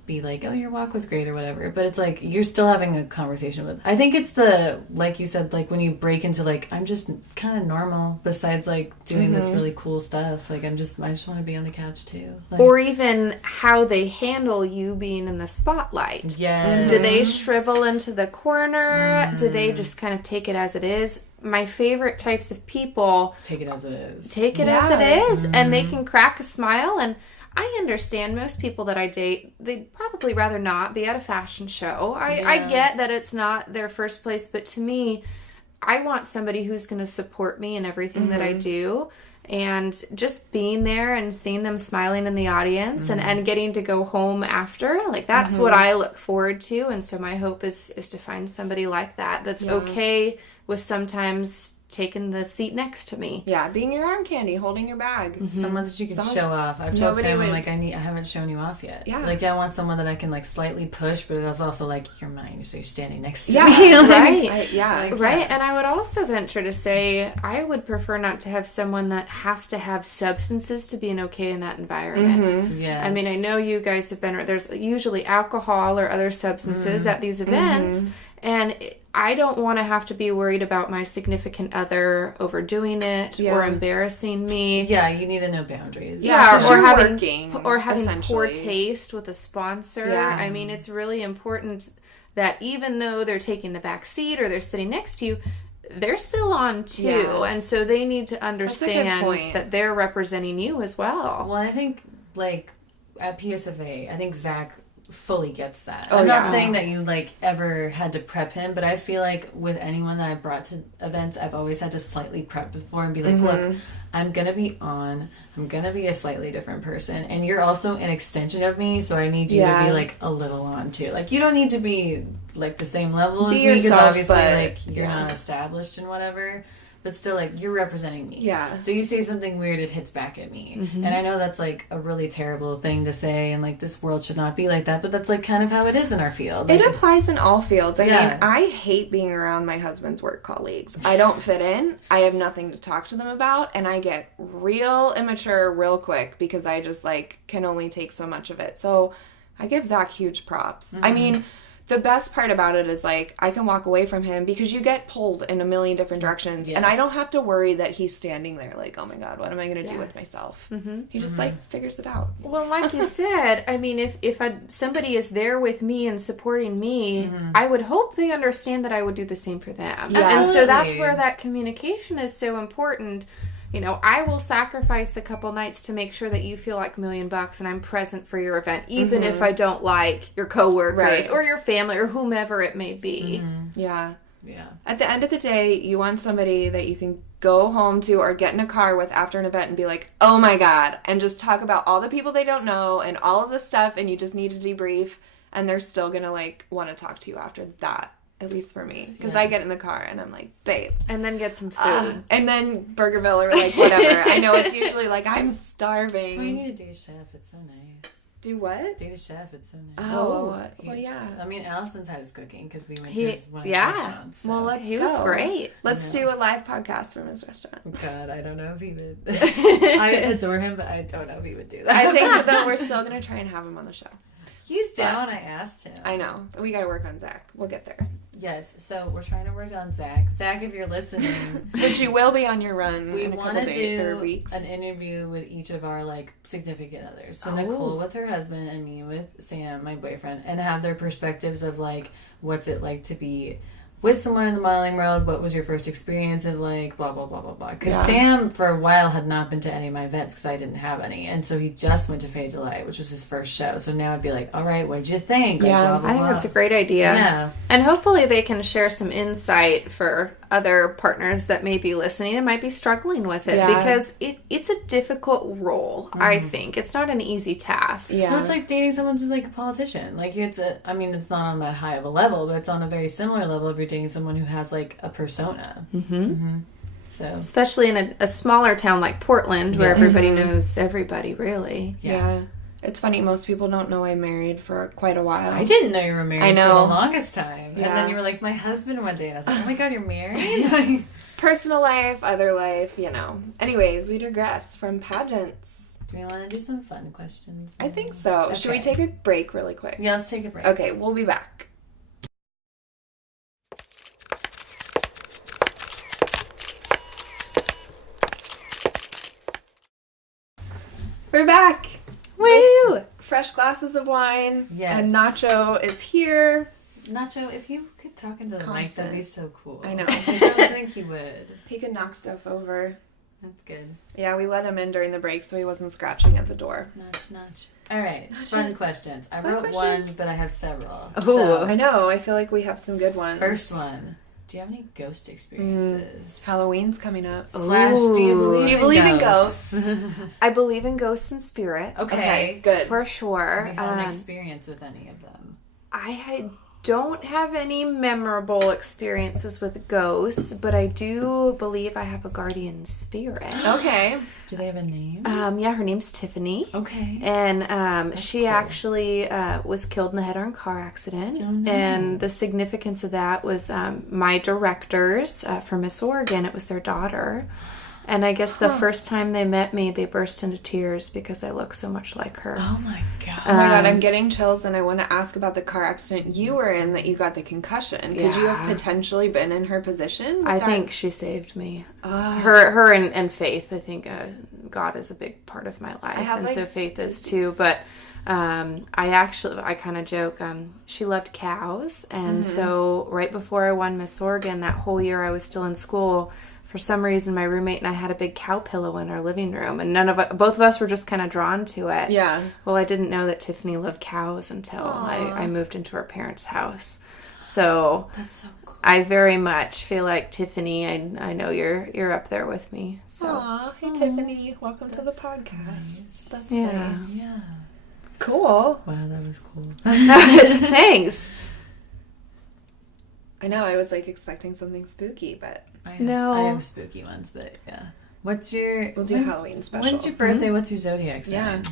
be like, oh, your walk was great or whatever, but it's like you're still having a conversation with. I think it's the, like you said, like when you break into like, I'm just kind of normal besides like doing this really cool stuff, like I just want to be on the couch too, like, or even how they handle you being in the spotlight. yes, Do they shrivel into the corner? Do they just kind of take it as it is? My favorite types of people take it as it is, as it is, and they can crack a smile. And I understand most people that I date, they'd probably rather not be at a fashion show. I get that it's not their first place, but to me, I want somebody who's going to support me in everything that I do. And just being there and seeing them smiling in the audience and getting to go home after, like that's what I look forward to. And so my hope is to find somebody like that that's okay with sometimes taking the seat next to me. Yeah, being your arm candy, holding your bag. Someone that you can show off. I've told Sam, I'm like, I haven't shown you off yet. Yeah. Like, I want someone that I can, like, slightly push, but it's also, like, you're mine, so you're standing next to me. Right. Like, right. And I would also venture to say, I would prefer not to have someone that has to have substances to be okay in that environment. Yes. I mean, I know you guys have been, there's usually alcohol or other substances at these events, and I don't want to have to be worried about my significant other overdoing it or embarrassing me. Yeah, you need to know boundaries. Yeah, or having poor taste with a sponsor. Yeah. I mean, it's really important that even though they're taking the back seat or they're sitting next to you, they're still on too. Yeah. And so they need to understand that they're representing you as well. Well, I think, like, at PSFA, I think Zach fully gets that. I'm not saying that you like ever had to prep him, but I feel like with anyone that I brought to events, I've always had to slightly prep before and be like, look, I'm gonna be on, I'm gonna be a slightly different person, and you're also an extension of me, so I need you to be like a little on too. Like, you don't need to be like the same level as me, because obviously like you're not established and whatever, but still, like, you're representing me. Yeah. So you say something weird, it hits back at me. And I know that's, like, a really terrible thing to say, and, like, this world should not be like that, but that's, like, kind of how it is in our field. Like, it applies in all fields. I mean, I hate being around my husband's work colleagues. I don't fit in. I have nothing to talk to them about, and I get real immature real quick because I just, like, can only take so much of it. So I give Zach huge props. I mean, the best part about it is, like, I can walk away from him because you get pulled in a million different directions. Yes. And I don't have to worry that he's standing there like, oh my God, what am I going to do with myself? He just, like, figures it out. Well, like you said, I mean, if somebody is there with me and supporting me, I would hope they understand that I would do the same for them. Yeah. And so that's where that communication is so important. You know, I will sacrifice a couple nights to make sure that you feel like $1 million and I'm present for your event, even if I don't like your coworkers or your family or whomever it may be. Yeah. Yeah. At the end of the day, you want somebody that you can go home to or get in a car with after an event and be like, oh my God, and just talk about all the people they don't know and all of this stuff, and you just need to debrief, and they're still going to, like, want to talk to you after that. At least for me. Because I get in the car and I'm like, babe. And then get some food. And then Burgerville or, like, whatever. I know it's usually like, I'm starving. So you need to date a chef. It's so nice. Do what? Date a chef. It's so nice. Oh, well, yeah. I mean, Allison's had his cooking because we went to one of his restaurants. So. Well, he was great. Let's do a live podcast from his restaurant. God, I don't know if he would. I adore him, but I don't know if he would do that. I think, though, we're still going to try and have him on the show. He's down. I asked him. I know. We got to work on Zach. We'll get there. Yes, so we're trying to work on Zach. Zach, if you're listening, which you will be on your run. We want to do an interview with each of our, like, significant others. So Nicole with her husband and me with Sam, my boyfriend, and have their perspectives of, like, what's it like to be with someone in the modeling world. What was your first experience of, like, blah blah blah blah blah. Because Sam for a while had not been to any of my events because I didn't have any, and so he just went to Fade to Light, which was his first show. So now I'd be like, all right, what'd you think? Like, blah, blah, I think that's a great idea. Yeah, and hopefully they can share some insight for other partners that may be listening and might be struggling with it because it's a difficult role, I think. It's not an easy task. Yeah. Well, it's like dating someone who's like a politician. Like it's it's not on that high of a level, but it's on a very similar level if you're dating someone who has like a persona. So especially in a smaller town like Portland where everybody knows everybody, really. Yeah. It's funny, most people don't know I'm married for quite a while. I didn't know you were married for the longest time. Yeah. And then you were like, my husband one day. And I was like, oh my God, you're married? Personal life, other life, Anyways, we digress from pageants. Do we want to do some fun questions? I think so. Okay. Should we take a break really quick? Yeah, let's take a break. Okay, we'll be back. We're back. Woo! Fresh glasses of wine. Yes. And Nacho is here. Nacho, if you could talk into the mic, that'd be so cool. I know. I don't think he would. He could knock stuff over. That's good. Yeah, we let him in during the break so he wasn't scratching at the door. Notch. All right, fun questions. I wrote one, but I have several. Oh, so, I know. I feel like we have some good ones. First one. Do you have any ghost experiences? Halloween's coming up. / do you believe in ghosts? I believe in ghosts and spirits. Okay, good. For sure. Have you had an experience with any of them? I don't have any memorable experiences with ghosts, but I do believe I have a guardian spirit. Okay. Do they have a name? Yeah, her name's Tiffany. Okay. And she actually was killed in a head-on car accident. Oh, no. And the significance of that was my directors for Miss Oregon, it was their daughter. And I guess the first time they met me, they burst into tears because I look so much like her. Oh my God. Oh my God, I'm getting chills, and I want to ask about the car accident you were in that you got the concussion. Could you have potentially been in her position? I think she saved me. Her and Faith. I think God is a big part of my life, so Faith is too. But I kind of joke, she loved cows, and so right before I won Miss Oregon, that whole year I was still in school, for some reason, my roommate and I had a big cow pillow in our living room, and both of us were just kind of drawn to it. Yeah. Well, I didn't know that Tiffany loved cows until I moved into our parents' house. So that's so cool. I very much feel like Tiffany. I know you're up there with me. So. Aw, hey Tiffany, welcome to the podcast. Nice. That's nice. Yeah. Cool. Wow, that was cool. Thanks. I know, I was like expecting something spooky, but I have spooky ones, but yeah. We'll do Halloween special. When's your birthday? What's your zodiac sign? Yeah.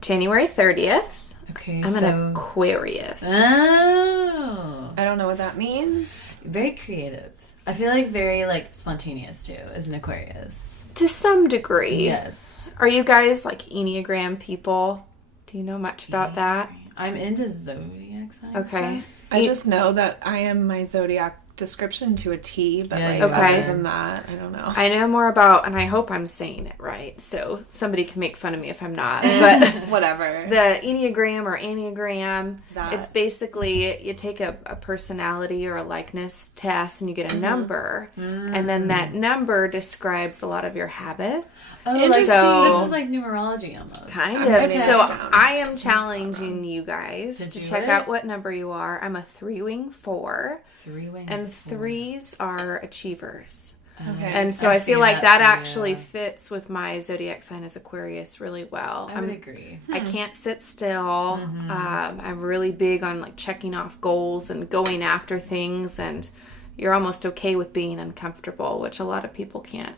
January 30th. Okay, I'm an Aquarius. Oh. I don't know what that means. Very creative. I feel like very like spontaneous too as an Aquarius. To some degree. Yes. Are you guys like Enneagram people? Do you know much about that? I'm into zodiac signs. Okay. Stuff. I just know that I am my zodiac description to a T, but other than that, I don't know. I know more about, and I hope I'm saying it right, so somebody can make fun of me if I'm not, but whatever. The Enneagram or Enneagram, it's basically you take a personality or a likeness test and you get a number, and then that number describes a lot of your habits. Oh, like, so this is like numerology almost. Kind of. Okay. So I am challenging you guys to check out what number you are. I'm a 3-wing 4. 3-wing and 3s are achievers. Okay. And so I feel like that actually fits with my zodiac sign as Aquarius really well. I would agree. I can't sit still. I'm really big on like checking off goals and going after things, and you're almost okay with being uncomfortable, which a lot of people can't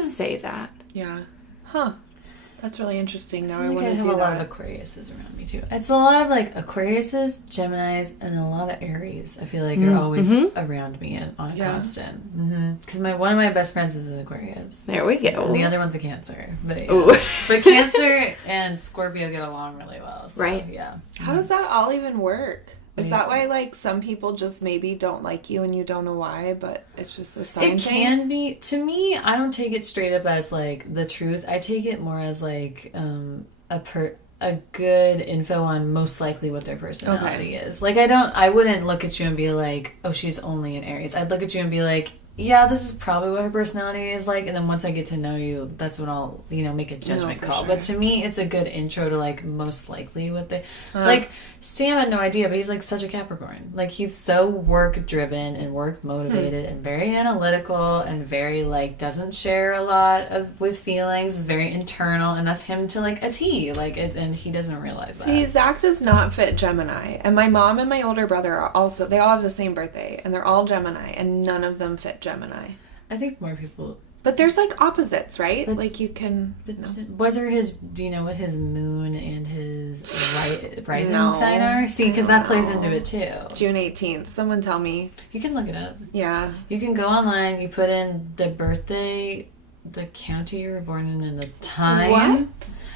say that. Yeah. Huh. That's really interesting. Now I want to have do a lot of Aquariuses around me too. It's a lot of like Aquariuses, Geminis, and a lot of Aries. I feel like are always around me on a constant. Because one of my best friends is an Aquarius. There we go. And the other one's a Cancer. But but Cancer and Scorpio get along really well. So, right. Yeah. How does that all even work? Is that why, like, some people just maybe don't like you and you don't know why, but it's just a sign thing? It can be. To me, I don't take it straight up as, like, the truth. I take it more as, like, a good info on most likely what their personality is. Like, I wouldn't look at you and be like, oh, she's only an Aries. I'd look at you and be like, yeah, this is probably what her personality is like, and then once I get to know you, that's when I'll, make a judgment call. Sure. But to me, it's a good intro to, like, most likely what they... Like, Sam had no idea, but he's, like, such a Capricorn. Like, he's so work-driven and work-motivated and very analytical and very, like, doesn't share a lot with feelings, is very internal, and that's him to, like, a T. Like, and he doesn't realize that. See, Zach does not fit Gemini, and my mom and my older brother are also... They all have the same birthday, and they're all Gemini, and none of them fit Gemini. I think more people... But there's, like, opposites, right? But, like, you can... What are his... Do you know what his moon and his rising sign are? See, because that plays into it, too. June 18th. Someone tell me. You can look it up. Yeah. You can go online, you put in the birthday, the county you were born in, and the time. What?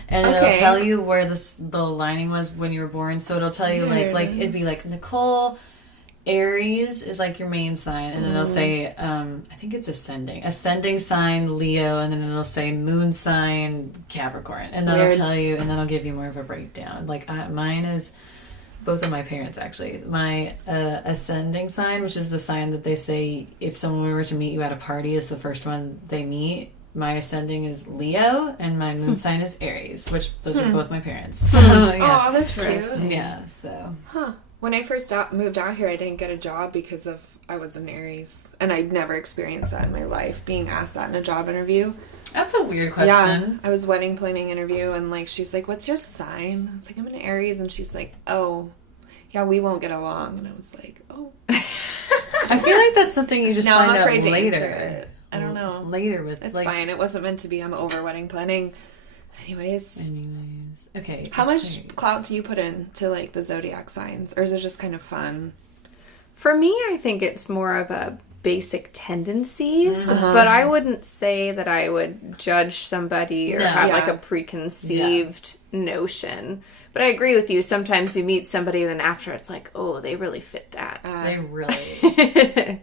And it'll tell you where the lining was when you were born. So it'll tell you, like it'd be like, Nicole... Aries is like your main sign, and then it'll say, I think it's ascending sign Leo, and then it'll say moon sign Capricorn, and that'll tell you, and then I'll give you more of a breakdown. Like mine is both of my parents actually. My ascending sign, which is the sign that they say if someone were to meet you at a party, is the first one they meet. My ascending is Leo, and my moon sign is Aries, which those are both my parents. So, yeah. Oh, that's cute. Yeah. So. Huh. When I first moved out here, I didn't get a job because I was an Aries. And I'd never experienced that in my life, being asked that in a job interview. That's a weird question. Yeah, I was wedding planning interview, and, like, she's like, what's your sign? I was like, I'm an Aries. And she's like, oh, yeah, we won't get along. And I was like, oh. I feel like that's something you just find out later. I don't know. Later with... It's fine. It wasn't meant to be. I'm over wedding planning. Anyways. Okay. How much clout do you put into, like, the zodiac signs? Or is it just kind of fun? For me, I think it's more of a basic tendencies, but I wouldn't say that I would judge somebody or have, like, a preconceived notion. But I agree with you. Sometimes you meet somebody, then after it's like, oh, they really fit that. They really...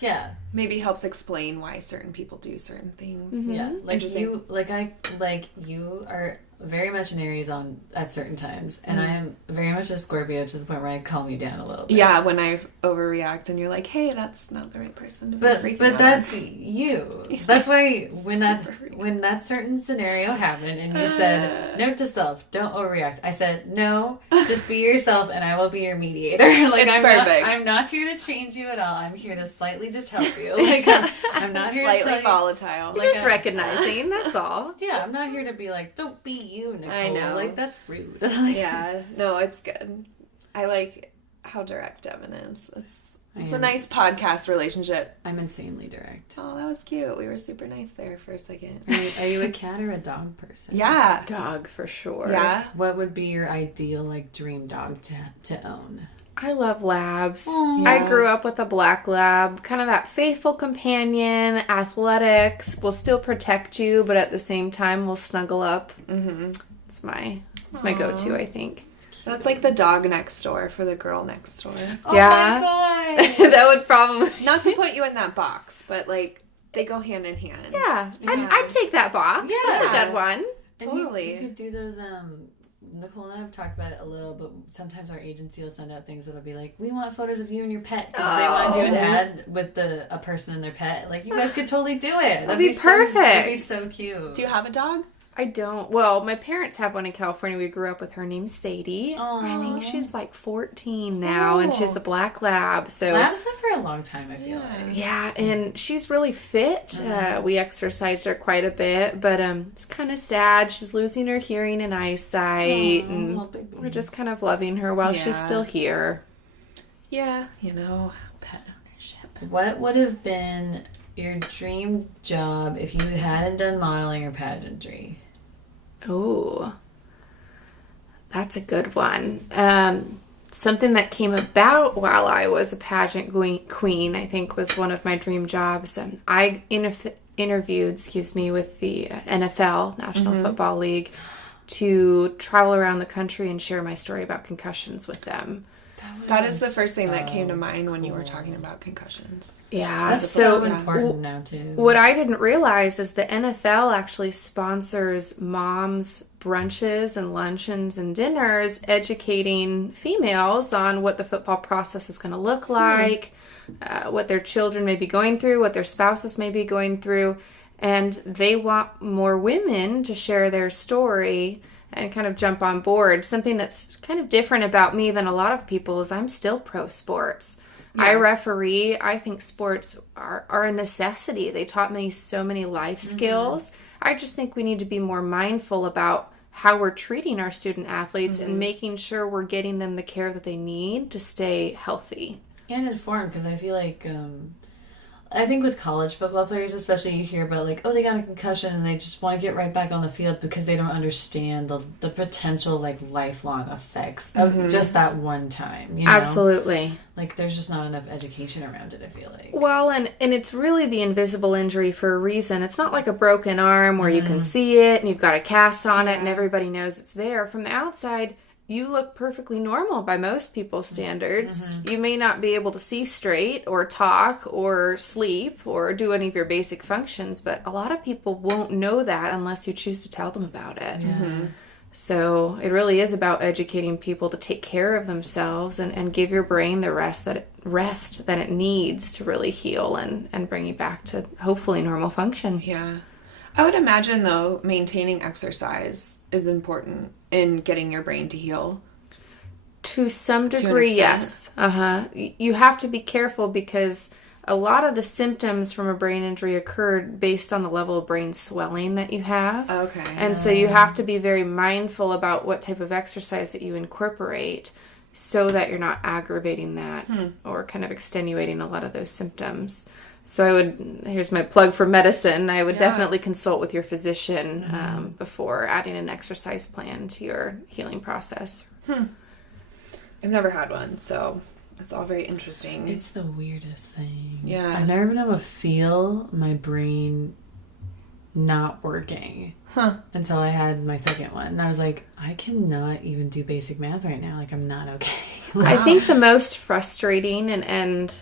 Yeah. Maybe helps explain why certain people do certain things. Yeah. Like you are very much an Aries at certain times, and I am very much a Scorpio to the point where I calm you down a little bit. Yeah, when I overreact and you're like, hey, that's not the right person to be freaking out. But that's you. That's why when that certain scenario happened and you said, note to self, don't overreact. I said, no, just be yourself and I will be your mediator. Like, it's perfect. I'm not here to change you at all. I'm here to slightly just help you. Like, I'm not here to slightly volatile. You're just recognizing, that's all. Yeah, I'm not here to be like, don't be you, Nicole. I know. Like, that's rude. Yeah, no, it's good. I like how direct Devin is. It's a nice podcast relationship. I'm insanely direct. Oh, that was cute. We were super nice there for a second. Are you a cat or a dog person? Yeah. Dog, for sure. Yeah. What would be your ideal, like, dream dog to own? I love labs. Yeah. I grew up with a black lab, kind of that faithful companion, athletics, will still protect you, but at the same time will snuggle up. Mm-hmm. It's my go-to, I think. That's like the dog next door for the girl next door. Oh yeah. My God. That would probably... Not to put you in that box, but, like, they go hand in hand. Yeah. I'd take that box. Yeah. That's a good one. Totally. You could do those, Nicole and I have talked about it a little, but sometimes our agency will send out things that'll be like, we want photos of you and your pet, because they want to do an ad with a person and their pet. Like, you guys could totally do it. That'd be perfect. That'd be so cute. Do you have a dog? I don't. Well, my parents have one in California. We grew up with her named Sadie. Aww. I think she's like 14 now, and she's a black lab. So labs live for a long time, I feel like. Yeah, and she's really fit. We exercise her quite a bit, but it's kind of sad. She's losing her hearing and eyesight, and we're just kind of loving her while she's still here. Yeah, pet ownership. What would have been your dream job if you hadn't done modeling or pageantry? Oh, that's a good one. Something that came about while I was a pageant queen, I think, was one of my dream jobs. I interviewed with the NFL, National Football League, to travel around the country and share my story about concussions with them. That is the first thing that came to mind when you were talking about concussions. Yeah, that's so important now too. What I didn't realize is the NFL actually sponsors moms' brunches and luncheons and dinners, educating females on what the football process is going to look like, what their children may be going through, what their spouses may be going through, and they want more women to share their story and kind of jump on board. Something that's kind of different about me than a lot of people is I'm still pro sports. Yeah. I referee. I think sports are a necessity. They taught me so many life skills. I just think we need to be more mindful about how we're treating our student athletes and making sure we're getting them the care that they need to stay healthy. And informed, because I feel like, I think with college football players especially, you hear about like, oh, they got a concussion and they just want to get right back on the field because they don't understand the potential like lifelong effects of just that one time, you know? Absolutely. Like there's just not enough education around it, I feel like. Well, and it's really the invisible injury for a reason. It's not like a broken arm where you can see it and you've got a cast on it and everybody knows it's there. From the outside, you look perfectly normal by most people's standards. You may not be able to see straight or talk or sleep or do any of your basic functions, but a lot of people won't know that unless you choose to tell them about it. So it really is about educating people to take care of themselves and give your brain the rest that it needs to really heal and bring you back to hopefully normal function. Yeah. I would imagine, though, maintaining exercise is important in getting your brain to heal. To some degree, yes. You have to be careful because a lot of the symptoms from a brain injury occurred based on the level of brain swelling that you have. Okay. And so you have to be very mindful about what type of exercise that you incorporate so that you're not aggravating that or kind of extenuating a lot of those symptoms. So here's my plug for medicine. I would definitely consult with your physician before adding an exercise plan to your healing process. I've never had one, so it's all very interesting. It's the weirdest thing. Yeah. I've never been able to feel my brain not working until I had my second one. And I was like, I cannot even do basic math right now. Like, I'm not okay. I think the most frustrating and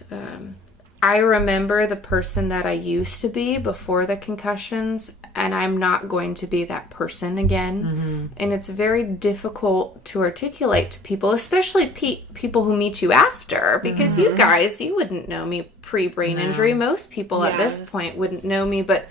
I remember the person that I used to be before the concussions, and I'm not going to be that person again. And it's very difficult to articulate to people, especially people who meet you after, because you guys, you wouldn't know me pre-brain injury. Most people at this point wouldn't know me, but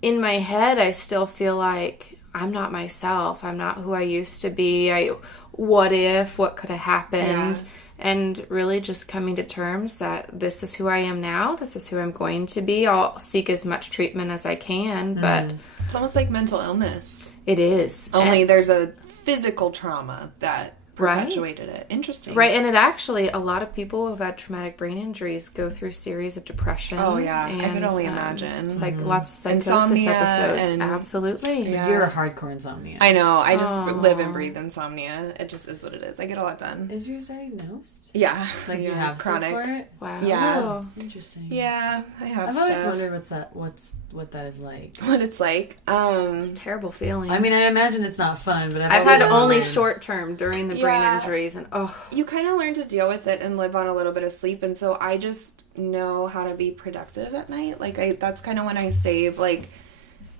in my head, I still feel like I'm not myself. I'm not who I used to be. What could have happened? Yeah. And really just coming to terms that this is who I am now. This is who I'm going to be. I'll seek as much treatment as I can, but... It's almost like mental illness. It is. Only there's a physical trauma that perpetuated it. Interesting. Right, and it actually, a lot of people who've had traumatic brain injuries go through a series of depression. Oh, yeah. I could only imagine. It's like lots of psychosis insomnia episodes. Absolutely. Yeah. You're a hardcore insomnia. I know. I just live and breathe insomnia. It just is what it is. I get a lot done. Is yours diagnosed? Yeah. Like you have chronic for it? Wow. Yeah. Interesting. Yeah, I have I've always wondered what that is like. What it's like. It's a terrible feeling. I mean, I imagine it's not fun, but I've had only short term during the brain injuries, and you kind of learn to deal with it and live on a little bit of sleep, and so I just know how to be productive at night. Like that's kind of when I save. Like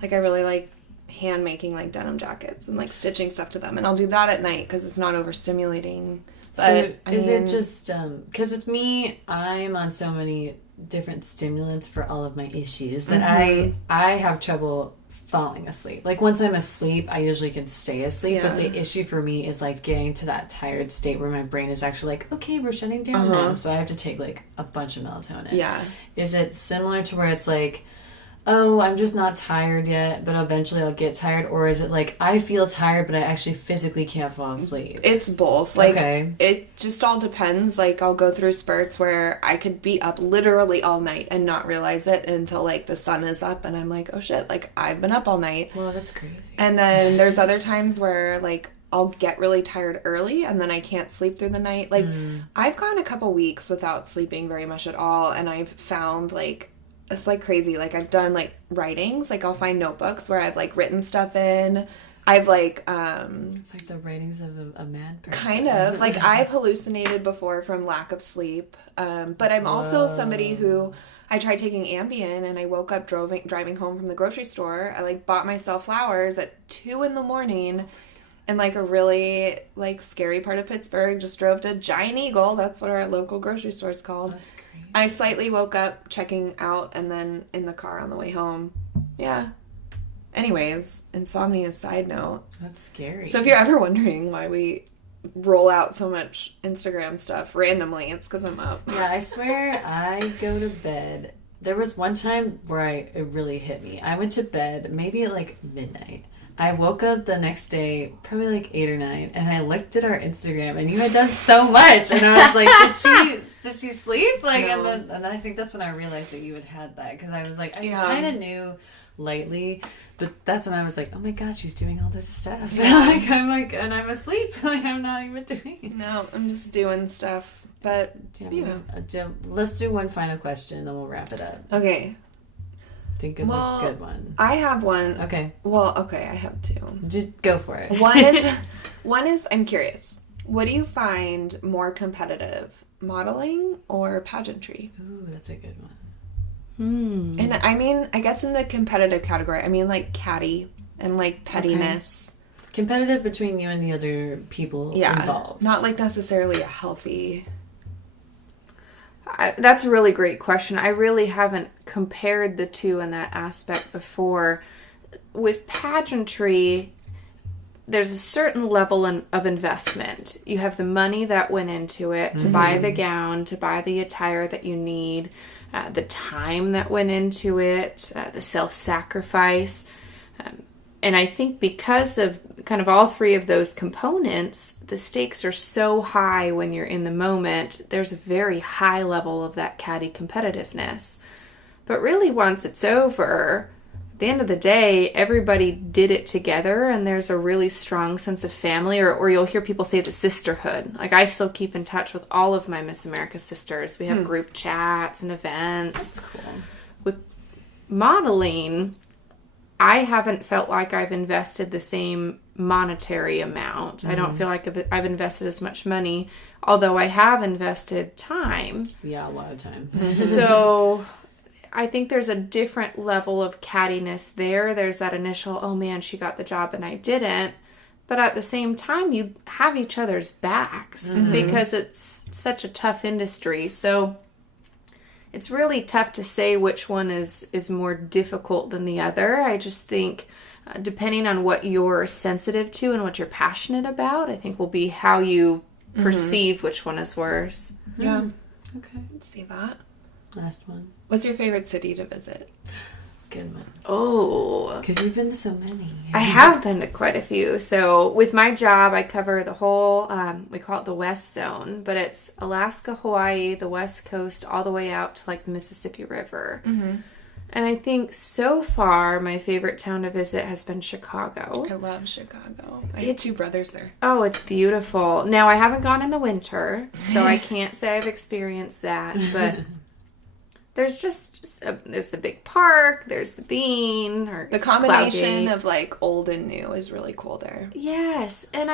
I really like hand making like denim jackets and like stitching stuff to them, and I'll do that at night because it's not overstimulating. But so it just because with me, I'm on so many different stimulants for all of my issues that I have trouble falling asleep. Like once I'm asleep, I usually can stay asleep, but the issue for me is like getting to that tired state where my brain is actually like, okay, we're shutting down now, so I have to take like a bunch of melatonin. Is it similar to where it's like, oh, I'm just not tired yet, but eventually I'll get tired? Or is it like, I feel tired, but I actually physically can't fall asleep? It's both. Like, it just all depends. Like, I'll go through spurts where I could be up literally all night and not realize it until, like, the sun is up, and I'm like, oh, shit, like, I've been up all night. Well, that's crazy. And then there's other times where, like, I'll get really tired early, and then I can't sleep through the night. Like, I've gone a couple weeks without sleeping very much at all, and I've found, like, it's like crazy. Like I've done like writings, like I'll find notebooks where I've like written stuff in. I've like it's like the writings of a mad person. Kind of. Like I've hallucinated before from lack of sleep. But I'm also somebody who I tried taking Ambien, and I woke up driving home from the grocery store. I like bought myself flowers at 2 a.m. in like a really like scary part of Pittsburgh. Just drove to Giant Eagle. That's what our local grocery store is called. That's great. I slightly woke up checking out and then in the car on the way home. Yeah. Anyways, insomnia side note. That's scary. So if you're ever wondering why we roll out so much Instagram stuff randomly, it's because I'm up. Yeah, I swear I go to bed. There was one time where it really hit me. I went to bed maybe at like midnight. I woke up the next day, probably like 8 or 9, and I looked at our Instagram, and you had done so much, and I was like, did she sleep? Like, No. and then I think that's when I realized that you had that, because I was like, I kind of knew lightly, but that's when I was like, oh my god, she's doing all this stuff. Yeah. And I'm asleep. Like, I'm not even doing it. No, I'm just doing stuff. But, Let's do one final question, then we'll wrap it up. okay. Think of a good one. I have one. Okay. Well, okay, I have two. Just go for it. One is, I'm curious. What do you find more competitive, modeling or pageantry? Ooh, that's a good one. And I mean, I guess in the competitive category, I mean like catty and like pettiness. Okay. Competitive between you and the other people involved. Not like necessarily a healthy. That's a really great question. I really haven't compared the two in that aspect before. With pageantry, there's a certain level of investment. You have the money that went into it to buy the gown, to buy the attire that you need, the time that went into it, the self-sacrifice. And I think because of kind of all three of those components, the stakes are so high when you're in the moment. There's a very high level of that catty competitiveness. But really, once it's over, at the end of the day, everybody did it together, and there's a really strong sense of family, or you'll hear people say the sisterhood. Like, I still keep in touch with all of my Miss America sisters. We have group chats and events. That's cool. With modeling, I haven't felt like I've invested the same monetary amount. I don't feel like I've invested as much money, although I have invested time. Yeah, a lot of time. So I think there's a different level of cattiness there. There's that initial, oh man, she got the job and I didn't. But at the same time, you have each other's backs because it's such a tough industry. So it's really tough to say which one is more difficult than the other. I just think depending on what you're sensitive to and what you're passionate about, I think will be how you perceive which one is worse. Yeah. Okay. Let's see that. Last one. What's your favorite city to visit? Good one. Oh. Because you've been to so many. I have been to quite a few. So with my job, I cover the whole, we call it the West Zone, but it's Alaska, Hawaii, the West Coast, all the way out to like the Mississippi River. And I think so far, my favorite town to visit has been Chicago. I love Chicago. I have two brothers there. Oh, it's beautiful. Now, I haven't gone in the winter, so I can't say I've experienced that, but there's there's the big park, there's the bean, or the combination of like old and new is really cool there. Yes, and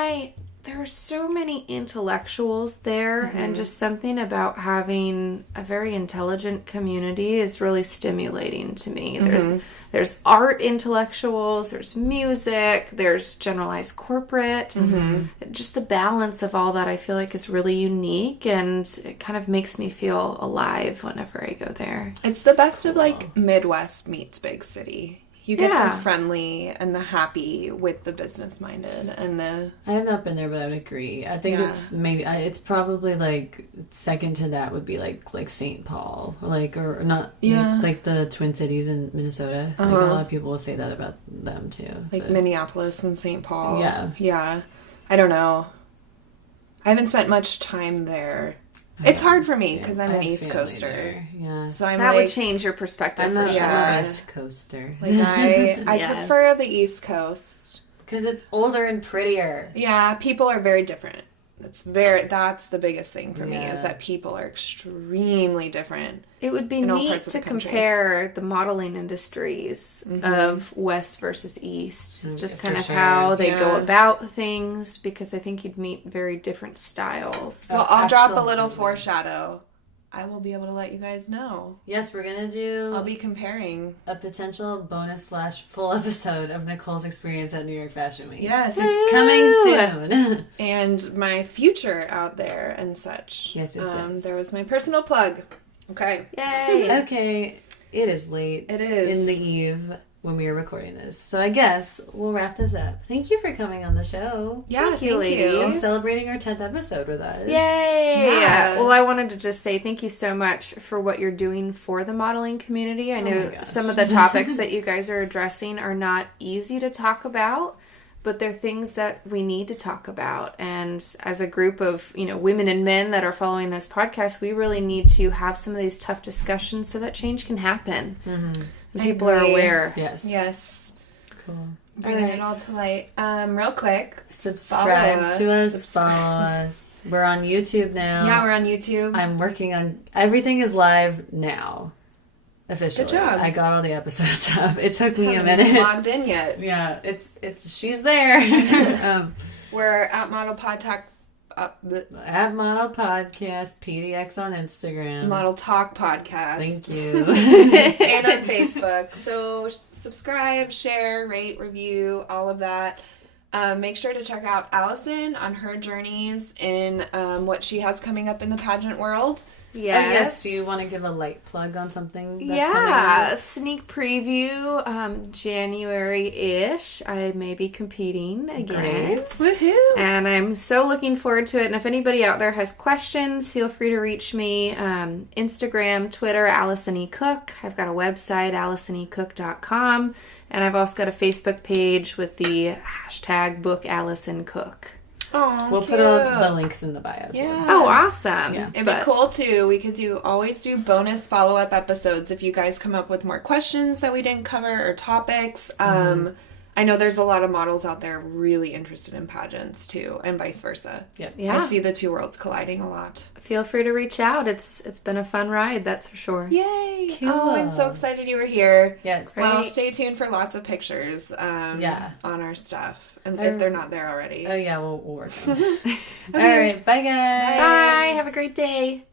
there are so many intellectuals there, and just something about having a very intelligent community is really stimulating to me. There's art intellectuals, there's music, there's generalized corporate. Just the balance of all that I feel like is really unique, and it kind of makes me feel alive whenever I go there. It's the best of like Midwest meets big city. You get the friendly and the happy with the business minded and the. I have not been there, but I would agree. I think it's probably like second to that would be like St. Paul, or not like the Twin Cities in Minnesota. Like a lot of people will say that about them too. Like Minneapolis and St. Paul. Yeah. I don't know. I haven't spent much time there. It's hard for me because I'm an East Coaster. There. Yeah. So that would change your perspective for sure. I'm a West Coaster. Like I prefer the East Coast because it's older and prettier. Yeah, people are very different. That's the biggest thing for me is that people are extremely different. It would be neat to compare the modeling industries of West versus East. Just kind of how they go about things, because I think you'd meet very different styles. So I'll drop a little foreshadow. I will be able to let you guys know. Yes, we're going to do... I'll be comparing. A potential bonus / full episode of Nicole's experience at New York Fashion Week. Yes. Coming soon. And my future out there and such. Yes. There was my personal plug. Okay. Yay. Okay. It is late. It is. In the eve when we are recording this. So I guess we'll wrap this up. Thank you for coming on the show. Yeah, thank you, ladies. And celebrating our 10th episode with us. Yay! Yeah. Well, I wanted to just say thank you so much for what you're doing for the modeling community. I know some of the topics that you guys are addressing are not easy to talk about, but they're things that we need to talk about. And as a group of, women and men that are following this podcast, we really need to have some of these tough discussions so that change can happen. Mm-hmm. And people are aware. Yes. Cool. Bringing it all to light. Real quick. Subscribe to us. Follow us. We're on YouTube now. Yeah, we're on YouTube. I'm working on... Everything is live now. Officially. Good job. I got all the episodes up. It took me a Haven't minute. even logged in yet. Yeah, it's she's there. We're at Model Pod Talk. At Model Podcast, PDX on Instagram. Model Talk Podcast. Thank you. And on Facebook. So subscribe, share, rate, review, all of that. Make sure to check out Allison on her journeys in what she has coming up in the pageant world. Yes. Do you want to give a light plug on something that's yeah, coming up? sneak preview, January-ish. I may be competing again. Great. Woohoo! And I'm so looking forward to it. And if anybody out there has questions, feel free to reach me. Instagram, Twitter, Allison E. Cook. I've got a website, AllisonECook.com. And I've also got a Facebook page with the hashtag Book Allison Cook. Oh, We'll put all the links in the bio too. Yeah. Oh, awesome. Yeah. It'd be cool too. We could always do bonus follow-up episodes if you guys come up with more questions that we didn't cover or topics. I know there's a lot of models out there really interested in pageants too, and vice versa. Yeah. I see the two worlds colliding a lot. Feel free to reach out. It's been a fun ride, that's for sure. Yay! Cool. Oh, I'm so excited you were here. Yeah. Well, stay tuned for lots of pictures on our stuff. And if they're not there already. Oh yeah, we'll work on it. All right, bye guys. Bye. Have a great day.